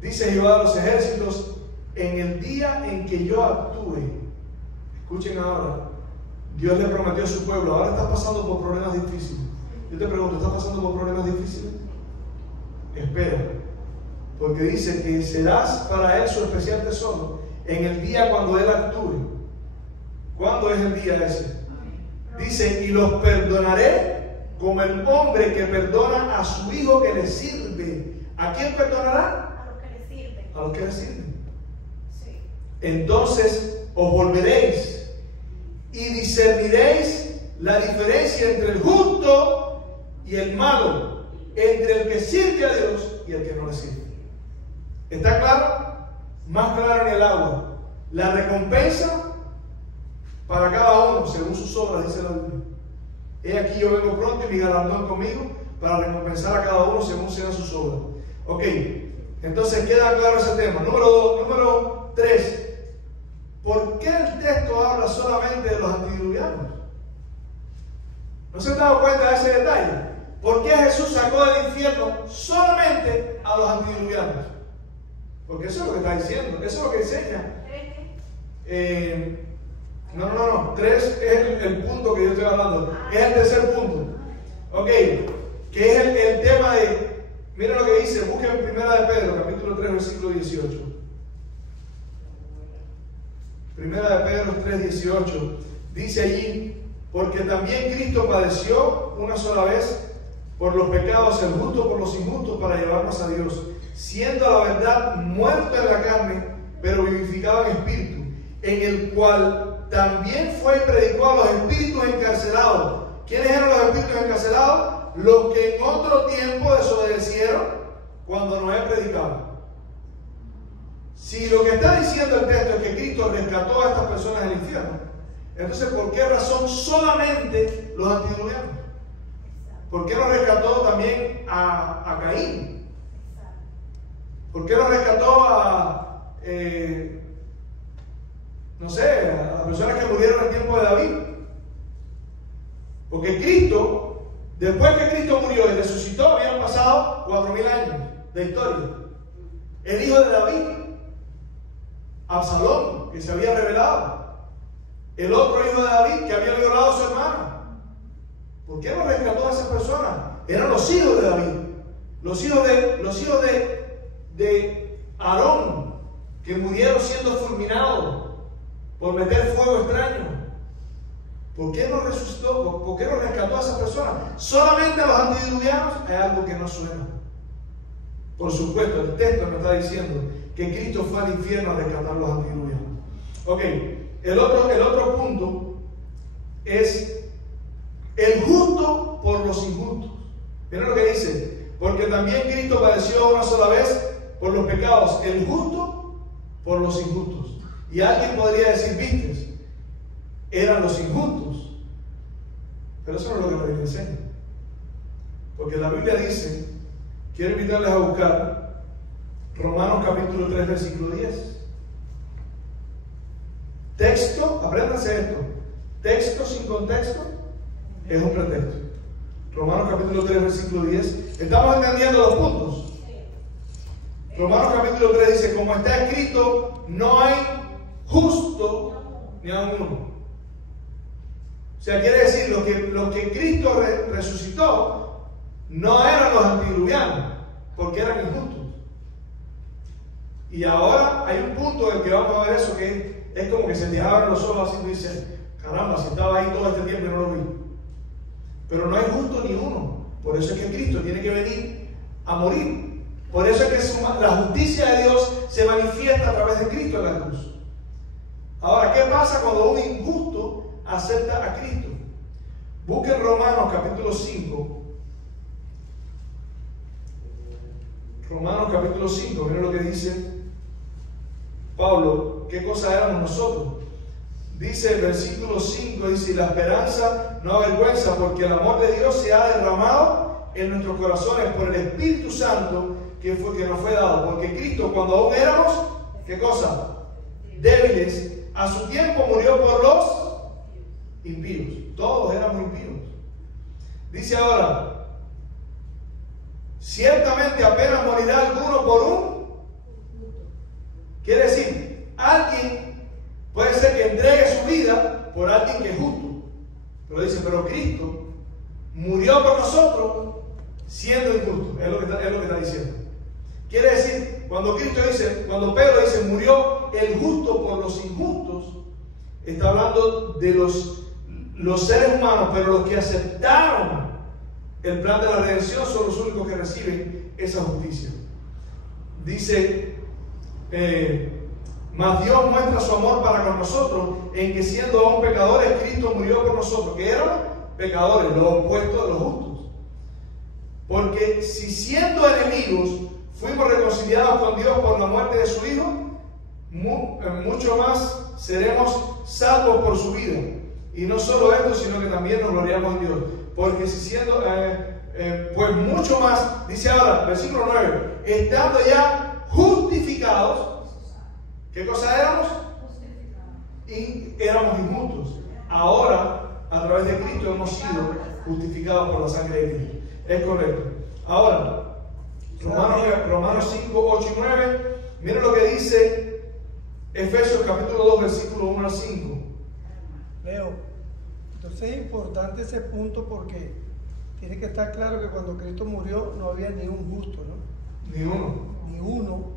dice Jehová de los ejércitos, en el día en que yo actúe. Escuchen ahora, Dios le prometió a su pueblo, ahora estás pasando por problemas difíciles. Yo te pregunto, ¿estás pasando por problemas difíciles? Espera, porque dice que serás para él su especial tesoro en el día cuando él actúe. ¿Cuándo es el día ese? Dice, y los perdonaré como el hombre que perdona a su hijo que le sirve. ¿A quién perdonará? A los que le sirven. A los que le sirven. Sí. Entonces os volveréis y discerniréis la diferencia entre el justo y el malo, entre el que sirve a Dios y el que no le sirve. ¿Está claro? Más claro en el agua. La recompensa para cada uno según sus obras, dice la Biblia. He aquí yo vengo pronto y mi galardón conmigo para recompensar a cada uno según sean sus obras. Ok, entonces queda claro ese tema. Número 3. ¿Por qué el texto habla solamente de los antediluvianos? ¿No se han dado cuenta de ese detalle? ¿Por qué Jesús sacó del infierno solamente a los antediluvianos? Porque eso es lo que está diciendo, eso es lo que enseña. No. 3 es el punto que yo estoy hablando. Es el tercer punto. Ok, que es el tema de, mira lo que dice, busquen Primera de Pedro, capítulo 3, versículo 18. Primera de Pedro 3, 18. Dice allí, porque también Cristo padeció una sola vez por los pecados, el justo por los injustos, para llevarnos a Dios, siendo a la verdad muerto en la carne, pero vivificado en espíritu, en el cual también fue y predicó a los espíritus encarcelados. ¿Quiénes eran los espíritus encarcelados? Los que en otro tiempo desobedecieron cuando Noé predicaba. Si lo que está diciendo el texto es que Cristo rescató a estas personas del infierno, entonces ¿por qué razón solamente los antediluvianos? ¿Por qué no rescató también a Caín? ¿Por qué no rescató a las personas que murieron en el tiempo de David? Porque Cristo, después que Cristo murió y resucitó, habían pasado 4.000 años de historia. El hijo de David, Absalón, que se había rebelado. El otro hijo de David, que había violado a su hermana. ¿Por qué no rescató a esas personas? Eran los hijos de David, los hijos de Aarón, que murieron siendo fulminados por meter fuego extraño. ¿Por qué no resucitó? ¿Por qué no rescató a esas personas? Solamente a los antediluvianos. Hay algo que no suena. Por supuesto, el texto nos está diciendo que Cristo fue al infierno a rescatar a los antediluvianos. Ok, el otro punto es el justo por los injustos. Miren lo que dice, porque también Cristo padeció una sola vez por los pecados, el justo por los injustos. Y alguien podría decir, viste, eran los injustos. Pero eso no es lo que la Biblia enseña. Porque la Biblia dice, quiero invitarles a buscar Romanos capítulo 3, versículo 10. Texto, apréndanse esto. Texto sin contexto es un pretexto. Romanos capítulo 3, versículo 10. ¿Estamos entendiendo los puntos? Romanos capítulo 3 dice, como está escrito, no hay justo ni a uno. O sea, quiere decir, los que Cristo resucitó no eran los antediluvianos, porque eran injustos. Y ahora hay un punto en el que vamos a ver eso, que es como que se te abren los ojos así y dices, caramba, si estaba ahí todo este tiempo y no lo vi. Pero no hay justo ni uno. Por eso es que Cristo tiene que venir a morir. Por eso es que la justicia de Dios se manifiesta a través de Cristo en la cruz. Ahora, ¿qué pasa cuando un injusto acepta a Cristo? Busquen Romanos capítulo 5. Romanos capítulo 5, miren lo que dice Pablo, qué cosa éramos nosotros. Dice el versículo 5, dice, y la esperanza no avergüenza, porque el amor de Dios se ha derramado en nuestros corazones por el Espíritu Santo que nos fue dado. Porque Cristo, cuando aún éramos, ¿qué cosa? Débiles, a su tiempo murió por los impíos. Todos éramos impíos. Dice ahora, ciertamente apenas morirá alguno por un. Quiere decir, alguien puede ser que entregue su vida por alguien que es justo. Pero dice, pero Cristo murió por nosotros siendo injusto. Es lo que está diciendo. Quiere decir, cuando Pedro dice, murió el justo por los injustos, está hablando de los seres humanos, pero los que aceptaron el plan de la redención son los únicos que reciben esa justicia. Dice, mas Dios muestra su amor para con nosotros en que siendo aún pecadores, Cristo murió por nosotros, que éramos pecadores, lo opuesto de los justos. Porque si siendo enemigos fuimos reconciliados con Dios por la muerte de su Hijo, mucho más seremos salvos por su vida. Y no solo esto, sino que también nos gloriamos en Dios. Porque si siendo, pues mucho más, dice ahora, versículo 9, estando ya justificados, ¿qué cosa éramos? Y éramos injustos. Ahora, a través de Cristo hemos sido justificados por la sangre de Cristo. Es correcto. Ahora, Romanos 5, 8 y 9, miren lo que dice Efesios capítulo 2, versículo 1 al 5. Leo, entonces es importante ese punto porque tiene que estar claro que cuando Cristo murió no había ni un justo, ¿no? Ni uno. Ni uno.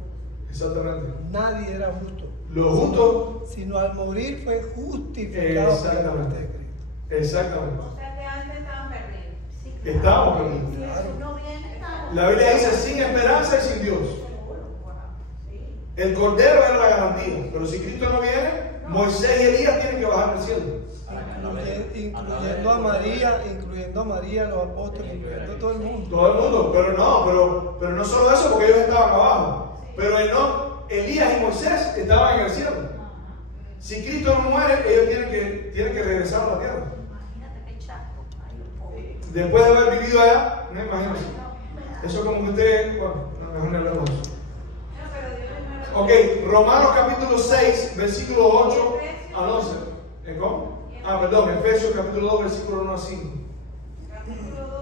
Exactamente. Nadie era justo. Los justos, sino al morir fue justificado por la muerte de Cristo. Exactamente. O sea que antes estaban perdidos. Sí, Estábamos perdidos. Si Jesús no viene, estamos. La Biblia dice sin esperanza y sin Dios. El Cordero era la garantía, pero si Cristo no viene, Moisés y Elías tienen que bajar del cielo. Incluyendo a María, los apóstoles, incluyendo a todo el mundo. Todo el mundo, pero no solo eso, porque ellos estaban abajo. Pero Elías y Moisés estaban en el cielo. Si Cristo no muere, ellos tienen que regresar a la tierra. Imagínate qué chato. Después de haber vivido allá, no imagínense. Eso es como que usted, bueno, mejor no hablamos de eso. Ok, Romanos capítulo 6, versículo 8 al 11. ¿Cómo? Perdón, Efesios capítulo 2, versículo 1 al 5. Capítulo 2.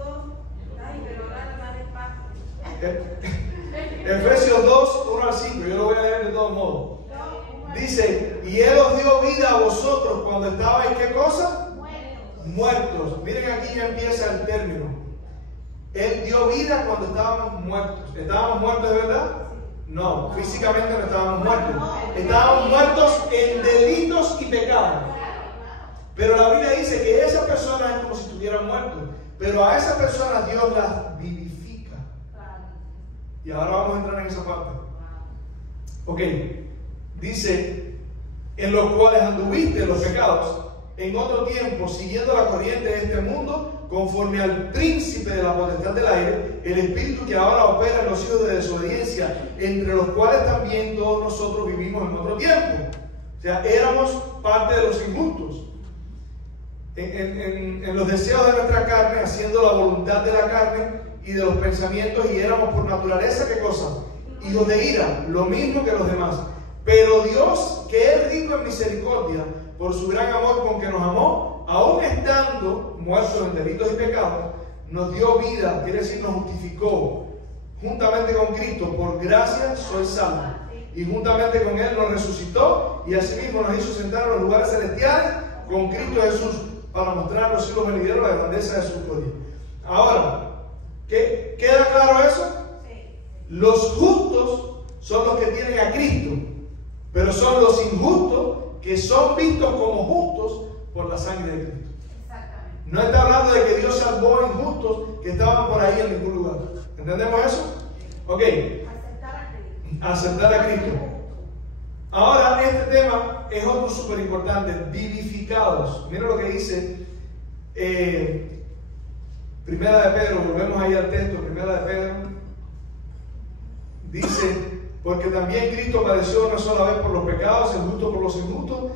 Ay, pero ahora más despacio. Efesios 2, 1 al 5. Yo lo voy a leer de todos modos. Dice, y Él os dio vida a vosotros cuando estabais, ¿qué cosa? Muertos. Miren, aquí ya empieza el término. Él dio vida cuando estábamos muertos. ¿Estábamos muertos de verdad? No, físicamente no estábamos muertos. Estábamos muertos en delitos y pecados. Pero la Biblia dice que esa persona es como si estuvieran muertos. Pero a esa persona Dios las vivifica. Y ahora vamos a entrar en esa parte. Ok, dice, en los cuales anduviste en los pecados, en otro tiempo, siguiendo la corriente de este mundo, conforme al príncipe de la potestad del aire, el espíritu que ahora opera en los hijos de desobediencia, entre los cuales también todos nosotros vivimos en otro tiempo. O sea, éramos parte de los injustos. En los deseos de nuestra carne, haciendo la voluntad de la carne y de los pensamientos, y éramos por naturaleza, ¿qué cosa? Hijos de ira, lo mismo que los demás. Pero Dios, que es rico en misericordia, por su gran amor con que nos amó, aun estando muertos en delitos y pecados, nos dio vida, quiere decir nos justificó, juntamente con Cristo, por gracia sois salvos. Y juntamente con Él nos resucitó, y asimismo nos hizo sentar en los lugares celestiales con Cristo Jesús, para mostrar a los hijos venideros la grandeza de su gloria. Ahora, ¿queda claro eso? Los justos son los que tienen a Cristo, pero son los injustos que son vistos como justos por la sangre de Cristo. No está hablando de que Dios salvó a injustos que estaban por ahí en ningún lugar. ¿Entendemos eso? Ok. Aceptar a Cristo. Ahora, este tema es otro súper importante. Vivificados. Mira lo que dice Primera de Pedro, volvemos ahí al texto, Primera de Pedro, dice, porque también Cristo padeció una sola vez por los pecados, el justo por los injustos,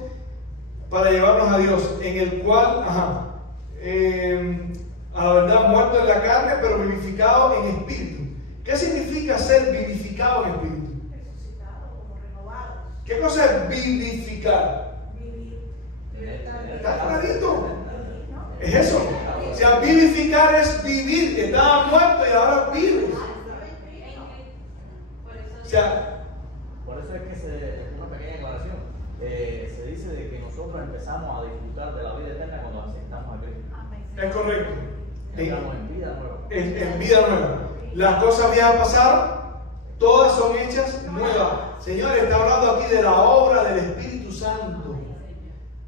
para llevarnos a Dios, en el cual, a la verdad, muerto en la carne, pero vivificado en espíritu. ¿Qué significa ser vivificado en espíritu? Resucitado, como renovado. ¿Qué cosa es vivificar? Está clarito. Es eso. O sea, vivificar es vivir. Estaba muerto y ahora vives. O sea, por eso es que una pequeña aclaración. Se dice de que nosotros empezamos a disfrutar de la vida eterna cuando aceptamos a Cristo. es correcto. Entramos en vida nueva. En vida nueva. Las cosas viejas pasaron, todas son hechas nuevas. Señor, está hablando aquí de la obra del Espíritu Santo.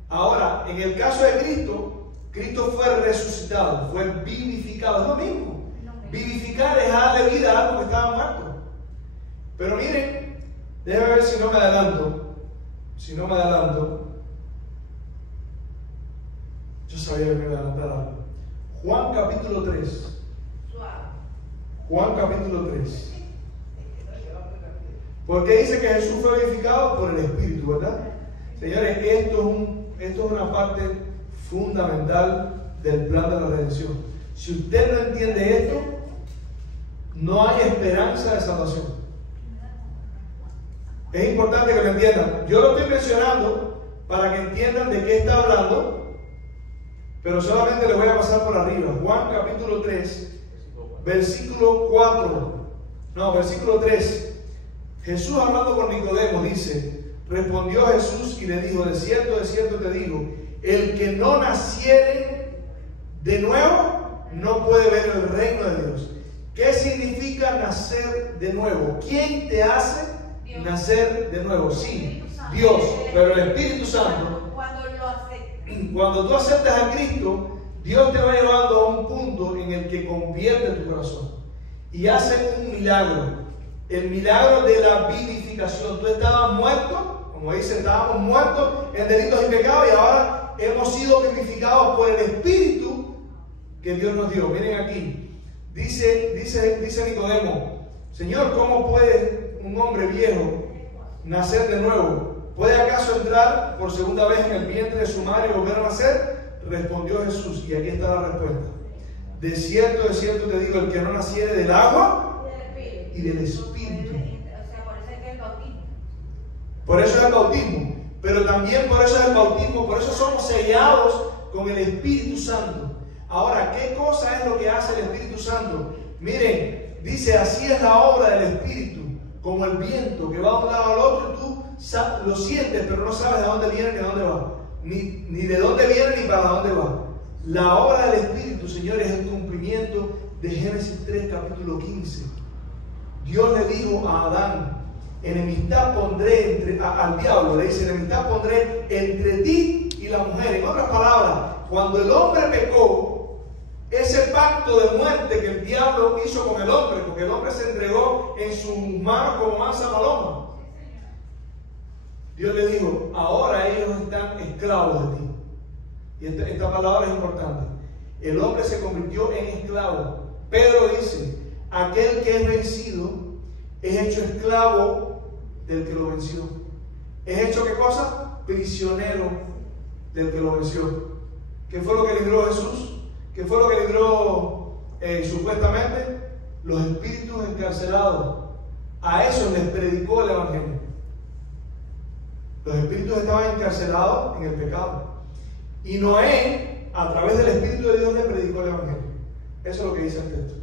Ahora, en el caso de Cristo, Cristo fue resucitado, fue vivificado. Es lo mismo. Vivificar es darle vida a algo que estaba muerto. Pero miren, déjenme ver si no me adelanto. Si no me adelanto. Yo sabía que me iba a adelantar algo. Juan capítulo 3. Juan capítulo 3. Porque dice que Jesús fue vivificado por el Espíritu, ¿verdad? Señores, esto es una parte fundamental del plan de la redención. Si usted no entiende esto, no hay esperanza de salvación. Es importante que lo entiendan. Yo lo estoy mencionando para que entiendan de qué está hablando, pero solamente le voy a pasar por arriba. Juan capítulo 3, versículo 4. No, versículo 3. Jesús hablando con Nicodemo dice, respondió Jesús y le dijo, de cierto te digo, el que no naciere de nuevo no puede ver el reino de Dios. ¿Qué significa nacer de nuevo? ¿Quién te hace nacer de nuevo? Sí, Dios, pero el Espíritu Santo. Cuando tú aceptas a Cristo, Dios te va llevando a un punto en el que convierte tu corazón y hace un milagro. El milagro de la vivificación. Tú estabas muerto, como dice, estábamos muertos en delitos y pecados, y ahora hemos sido vivificados por el Espíritu que Dios nos dio. Miren aquí, dice Nicodemo, Señor, ¿cómo puede un hombre viejo nacer de nuevo? ¿Puede acaso entrar por segunda vez en el vientre de su madre y volver a nacer? Respondió Jesús, y aquí está la respuesta. De cierto te digo, el que no naciere del agua y del Espíritu. O sea, por eso es que el bautismo. Por eso es el bautismo. Pero también por eso es el bautismo. Por eso somos sellados con el Espíritu Santo. Ahora, ¿qué cosa es lo que hace el Espíritu Santo? Miren, dice, así es la obra del Espíritu. Como el viento que va de un lado al otro, y tú lo sientes, pero no sabes de dónde viene ni de dónde va. Ni de dónde viene ni para dónde va. La obra del Espíritu, señores, es el cumplimiento de Génesis 3, capítulo 15. Dios le dijo a Adán, enemistad pondré al diablo, le dice, enemistad pondré entre ti y la mujer. En otras palabras, cuando el hombre pecó, ese pacto de muerte que el diablo hizo con el hombre, porque el hombre se entregó en sus manos como mansa paloma, Dios le dijo, ahora ellos están esclavos de ti. Y esta palabra es importante. El hombre se convirtió en esclavo. Pedro dice, aquel que es vencido es hecho esclavo del que lo venció. ¿Es hecho qué cosa? Prisionero del que lo venció. ¿Qué fue lo que libró Jesús? ¿Qué fue lo que libró supuestamente? Los espíritus encarcelados. A eso les predicó el Evangelio. Los espíritus estaban encarcelados en el pecado. Y Noé, a través del Espíritu de Dios, le predicó el Evangelio. Eso es lo que dice el texto.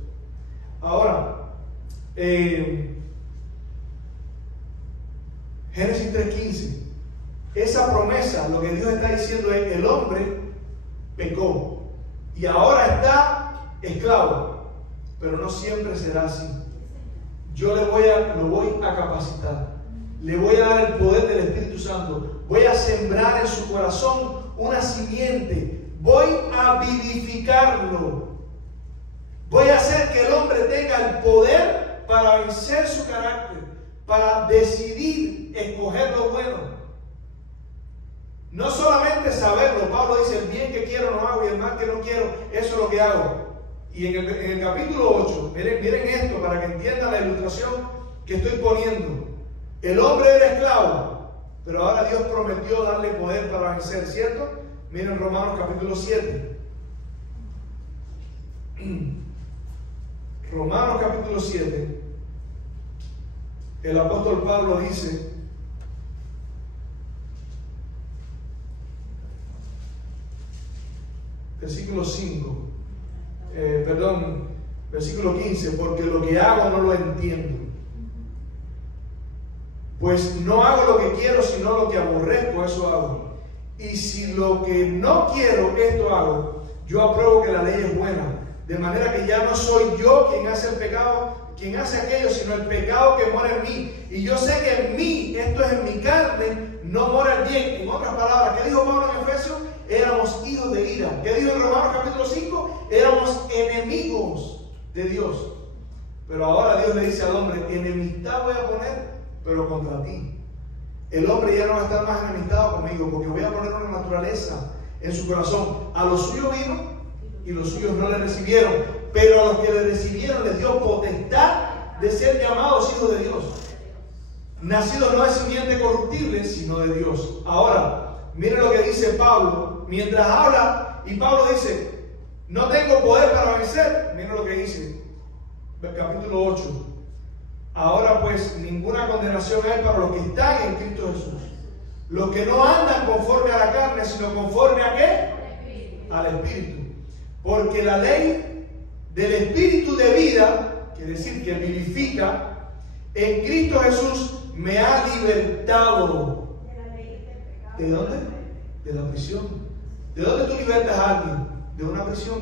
Ahora, Génesis 3:15, esa promesa, lo que Dios está diciendo es, el hombre pecó y ahora está esclavo, pero no siempre será así. Yo lo voy a capacitar, le voy a dar el poder del Espíritu Santo, voy a sembrar en su corazón una simiente, voy a vivificarlo. Voy a hacer que el hombre tenga el poder para vencer su carácter, para decidir escoger lo bueno. No solamente saberlo, Pablo dice, el bien que quiero no hago y el mal que no quiero, eso es lo que hago. Y en el capítulo 8, miren esto para que entiendan la ilustración que estoy poniendo. El hombre era esclavo, pero ahora Dios prometió darle poder para vencer, ¿cierto? Miren Romanos capítulo 7. Romanos capítulo 7. El apóstol Pablo dice, versículo 5, versículo 15, porque lo que hago no lo entiendo. Pues no hago lo que quiero, sino lo que aborrezco, eso hago. Y si lo que no quiero, esto hago, yo apruebo que la ley es buena. De manera que ya no soy yo quien hace el pecado, quien hace aquello, sino el pecado que mora en mí. Y yo sé que en mí, esto es en mi carne, no mora el bien. En otras palabras, ¿qué dijo Pablo en Efesios? Éramos hijos de ira. ¿Qué dijo en Romanos capítulo 5? Éramos enemigos de Dios. Pero ahora Dios le dice al hombre, enemistad voy a poner, pero contra ti. El hombre ya no va a estar más enemistado conmigo, porque voy a poner una naturaleza en su corazón. A los suyos vino y los suyos no le recibieron, pero a los que le recibieron les dio potestad de ser llamados hijos de Dios, nacidos no de simiente corruptible, sino de Dios. Ahora, miren lo que dice Pablo, mientras habla, y Pablo dice, no tengo poder para vencer. Miren lo que dice, capítulo 8. Ahora pues, ninguna condenación hay para los que están en Cristo Jesús, los que no andan conforme a la carne, sino conforme a ¿qué? Al Espíritu. Porque la ley del Espíritu de vida, quiere decir que vivifica, en Cristo Jesús me ha libertado. ¿De dónde? De la prisión. ¿De dónde tú libertas a alguien? De una prisión.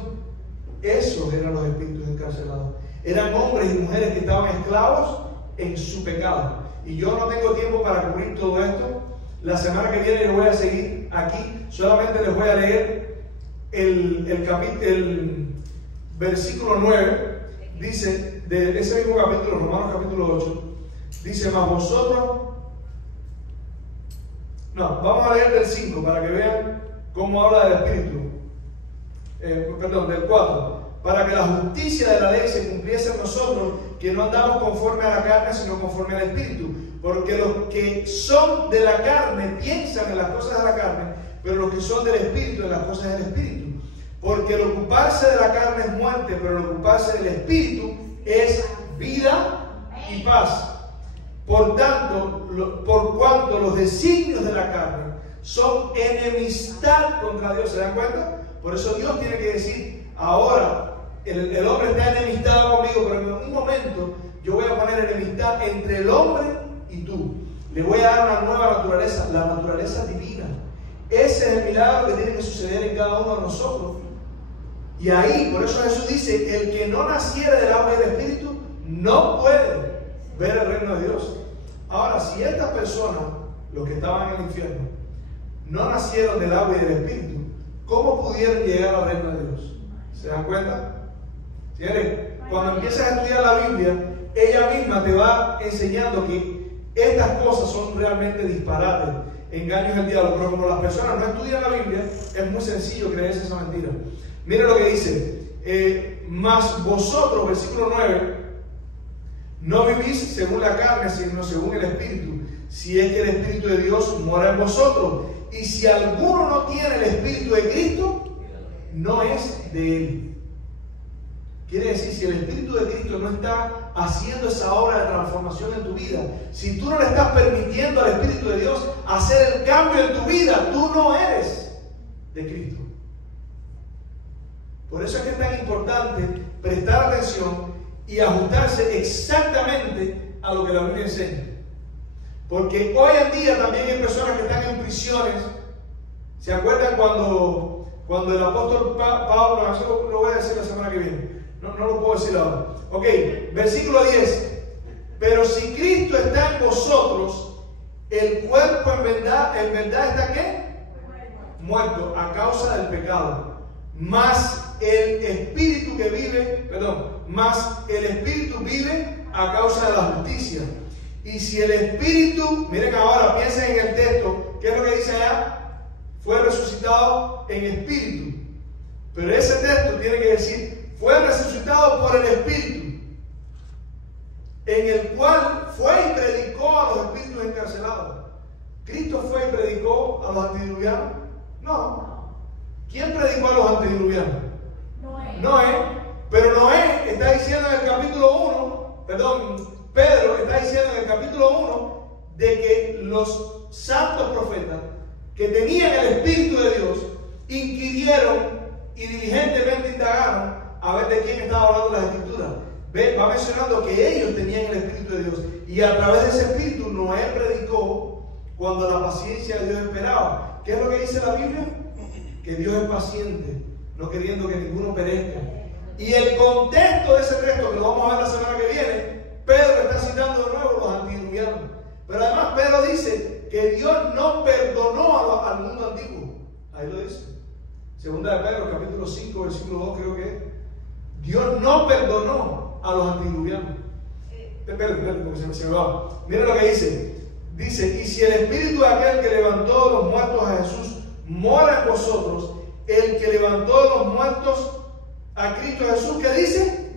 Esos eran los espíritus encarcelados. Eran hombres y mujeres que estaban esclavos en su pecado. Y yo no tengo tiempo para cubrir todo esto. La semana que viene yo voy a seguir aquí. Solamente les voy a leer el versículo 9. Dice, de ese mismo capítulo, Romanos capítulo 8, dice, mas vosotros... No, vamos a leer del 5 para que vean cómo habla del Espíritu. Del 4. Para que la justicia de la ley se cumpliese en nosotros, que no andamos conforme a la carne, sino conforme al Espíritu. Porque los que son de la carne piensan en las cosas de la carne, pero los que son del Espíritu en las cosas del Espíritu. Porque el ocuparse de la carne es muerte, pero el ocuparse del Espíritu es vida y paz. Por tanto, por cuanto los designios de la carne son enemistad contra Dios. ¿Se dan cuenta? Por eso Dios tiene que decir, ahora el hombre está enemistado conmigo, pero en un momento yo voy a poner enemistad entre el hombre y tú. Le voy a dar una nueva naturaleza, la naturaleza divina. Ese es el milagro que tiene que suceder en cada uno de nosotros. Y ahí, por eso Jesús dice, el que no naciere del agua y del Espíritu no puede ver el reino de Dios. Ahora, si estas personas, los que estaban en el infierno, no nacieron del agua y del Espíritu, ¿cómo pudieron llegar al reino de Dios? ¿Se dan cuenta? Señores, cuando empiezas a estudiar la Biblia, ella misma te va enseñando que estas cosas son realmente disparates, engaños del diablo. Pero como las personas no estudian la Biblia, es muy sencillo creerse esa mentira. Mira lo que dice, mas vosotros, versículo 9, no vivís según la carne, sino según el Espíritu, si es que el Espíritu de Dios mora en vosotros. Y si alguno no tiene el Espíritu de Cristo, no es de él. Quiere decir, si el Espíritu de Cristo no está haciendo esa obra de transformación en tu vida, si tú no le estás permitiendo al Espíritu de Dios hacer el cambio en tu vida, tú no eres de Cristo. Por eso es que es tan importante prestar atención y ajustarse exactamente a lo que la Biblia enseña. Porque hoy en día también hay personas que están en prisiones. ¿Se acuerdan cuando el apóstol Pablo, eso lo voy a decir la semana que viene, no lo puedo decir ahora. Ok, versículo 10. Pero si Cristo está en vosotros, el cuerpo en verdad está ¿qué? Muerto a causa del pecado. Mas el espíritu vive a causa de la justicia. Y si el espíritu, miren ahora, piensen en el texto, ¿qué es lo que dice allá? fue resucitado en espíritu. Pero ese texto tiene que decir, fue resucitado por el Espíritu, en el cual fue y predicó a los espíritus encarcelados. ¿Cristo fue y predicó a los antediluvianos? No. ¿Quién predicó a los antediluvianos? Noé. Pero Noé está diciendo en el capítulo 1, Pedro está diciendo en el capítulo 1 de que los santos profetas que tenían el Espíritu de Dios inquirieron y diligentemente indagaron a ver de quién estaba hablando las Escrituras. Va mencionando que ellos tenían el Espíritu de Dios y a través de ese Espíritu Noé predicó cuando la paciencia de Dios esperaba. ¿Qué es lo que dice la Biblia? Que Dios es paciente, no queriendo que ninguno perezca. Y el contexto de ese texto, que lo vamos a ver la semana que viene, Pedro está citando de nuevo los antediluvianos. Pero además Pedro dice que Dios no perdonó al mundo antiguo. Ahí lo dice. Segunda de Pedro, capítulo 5, versículo 2, creo que es. Dios no perdonó a los antediluvianos. Espera, porque se me va. Mira lo que dice. Dice, y si el espíritu de aquel que levantó de los muertos a Jesús mora en vosotros, el que levantó de los muertos a Cristo Jesús, ¿qué dice?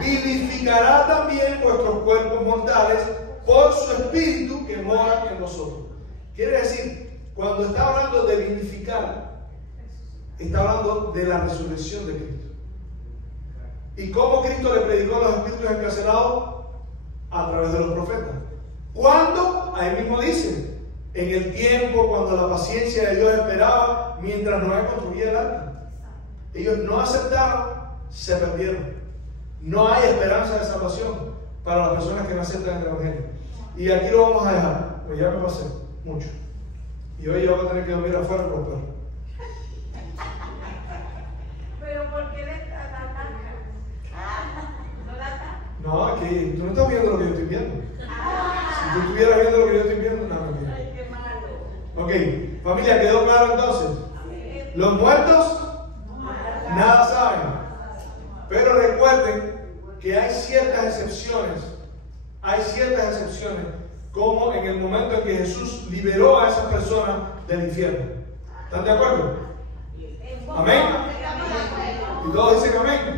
Vivificará también vuestros cuerpos mortales por su espíritu que mora en vosotros. Quiere decir, cuando está hablando de vivificar, está hablando de la resurrección de Cristo. ¿Y cómo Cristo le predicó a los espíritus encarcelados? A través de los profetas. ¿Cuándo? Ahí mismo dice, en el tiempo cuando la paciencia de Dios esperaba mientras Noé construía el arca. Ellos no aceptaron, se perdieron. No hay esperanza de salvación para las personas que no aceptan el Evangelio. Y aquí lo vamos a dejar, pues ya me pasé mucho. Y hoy yo voy a tener que dormir afuera con los perros. Pero ¿por qué le ataca? ¿No la ataca? No, es que tú no estás viendo lo que yo estoy viendo. Si tú estuvieras viendo lo que yo estoy viendo, nada, mentira. Ay, qué malo. Ok, familia, ¿quedó claro entonces? Los muertos nada saben. Pero recuerden que hay ciertas excepciones. Hay ciertas excepciones, como en el momento en que Jesús liberó a esas personas del infierno. ¿Están de acuerdo? Amén. Y todos dicen amén.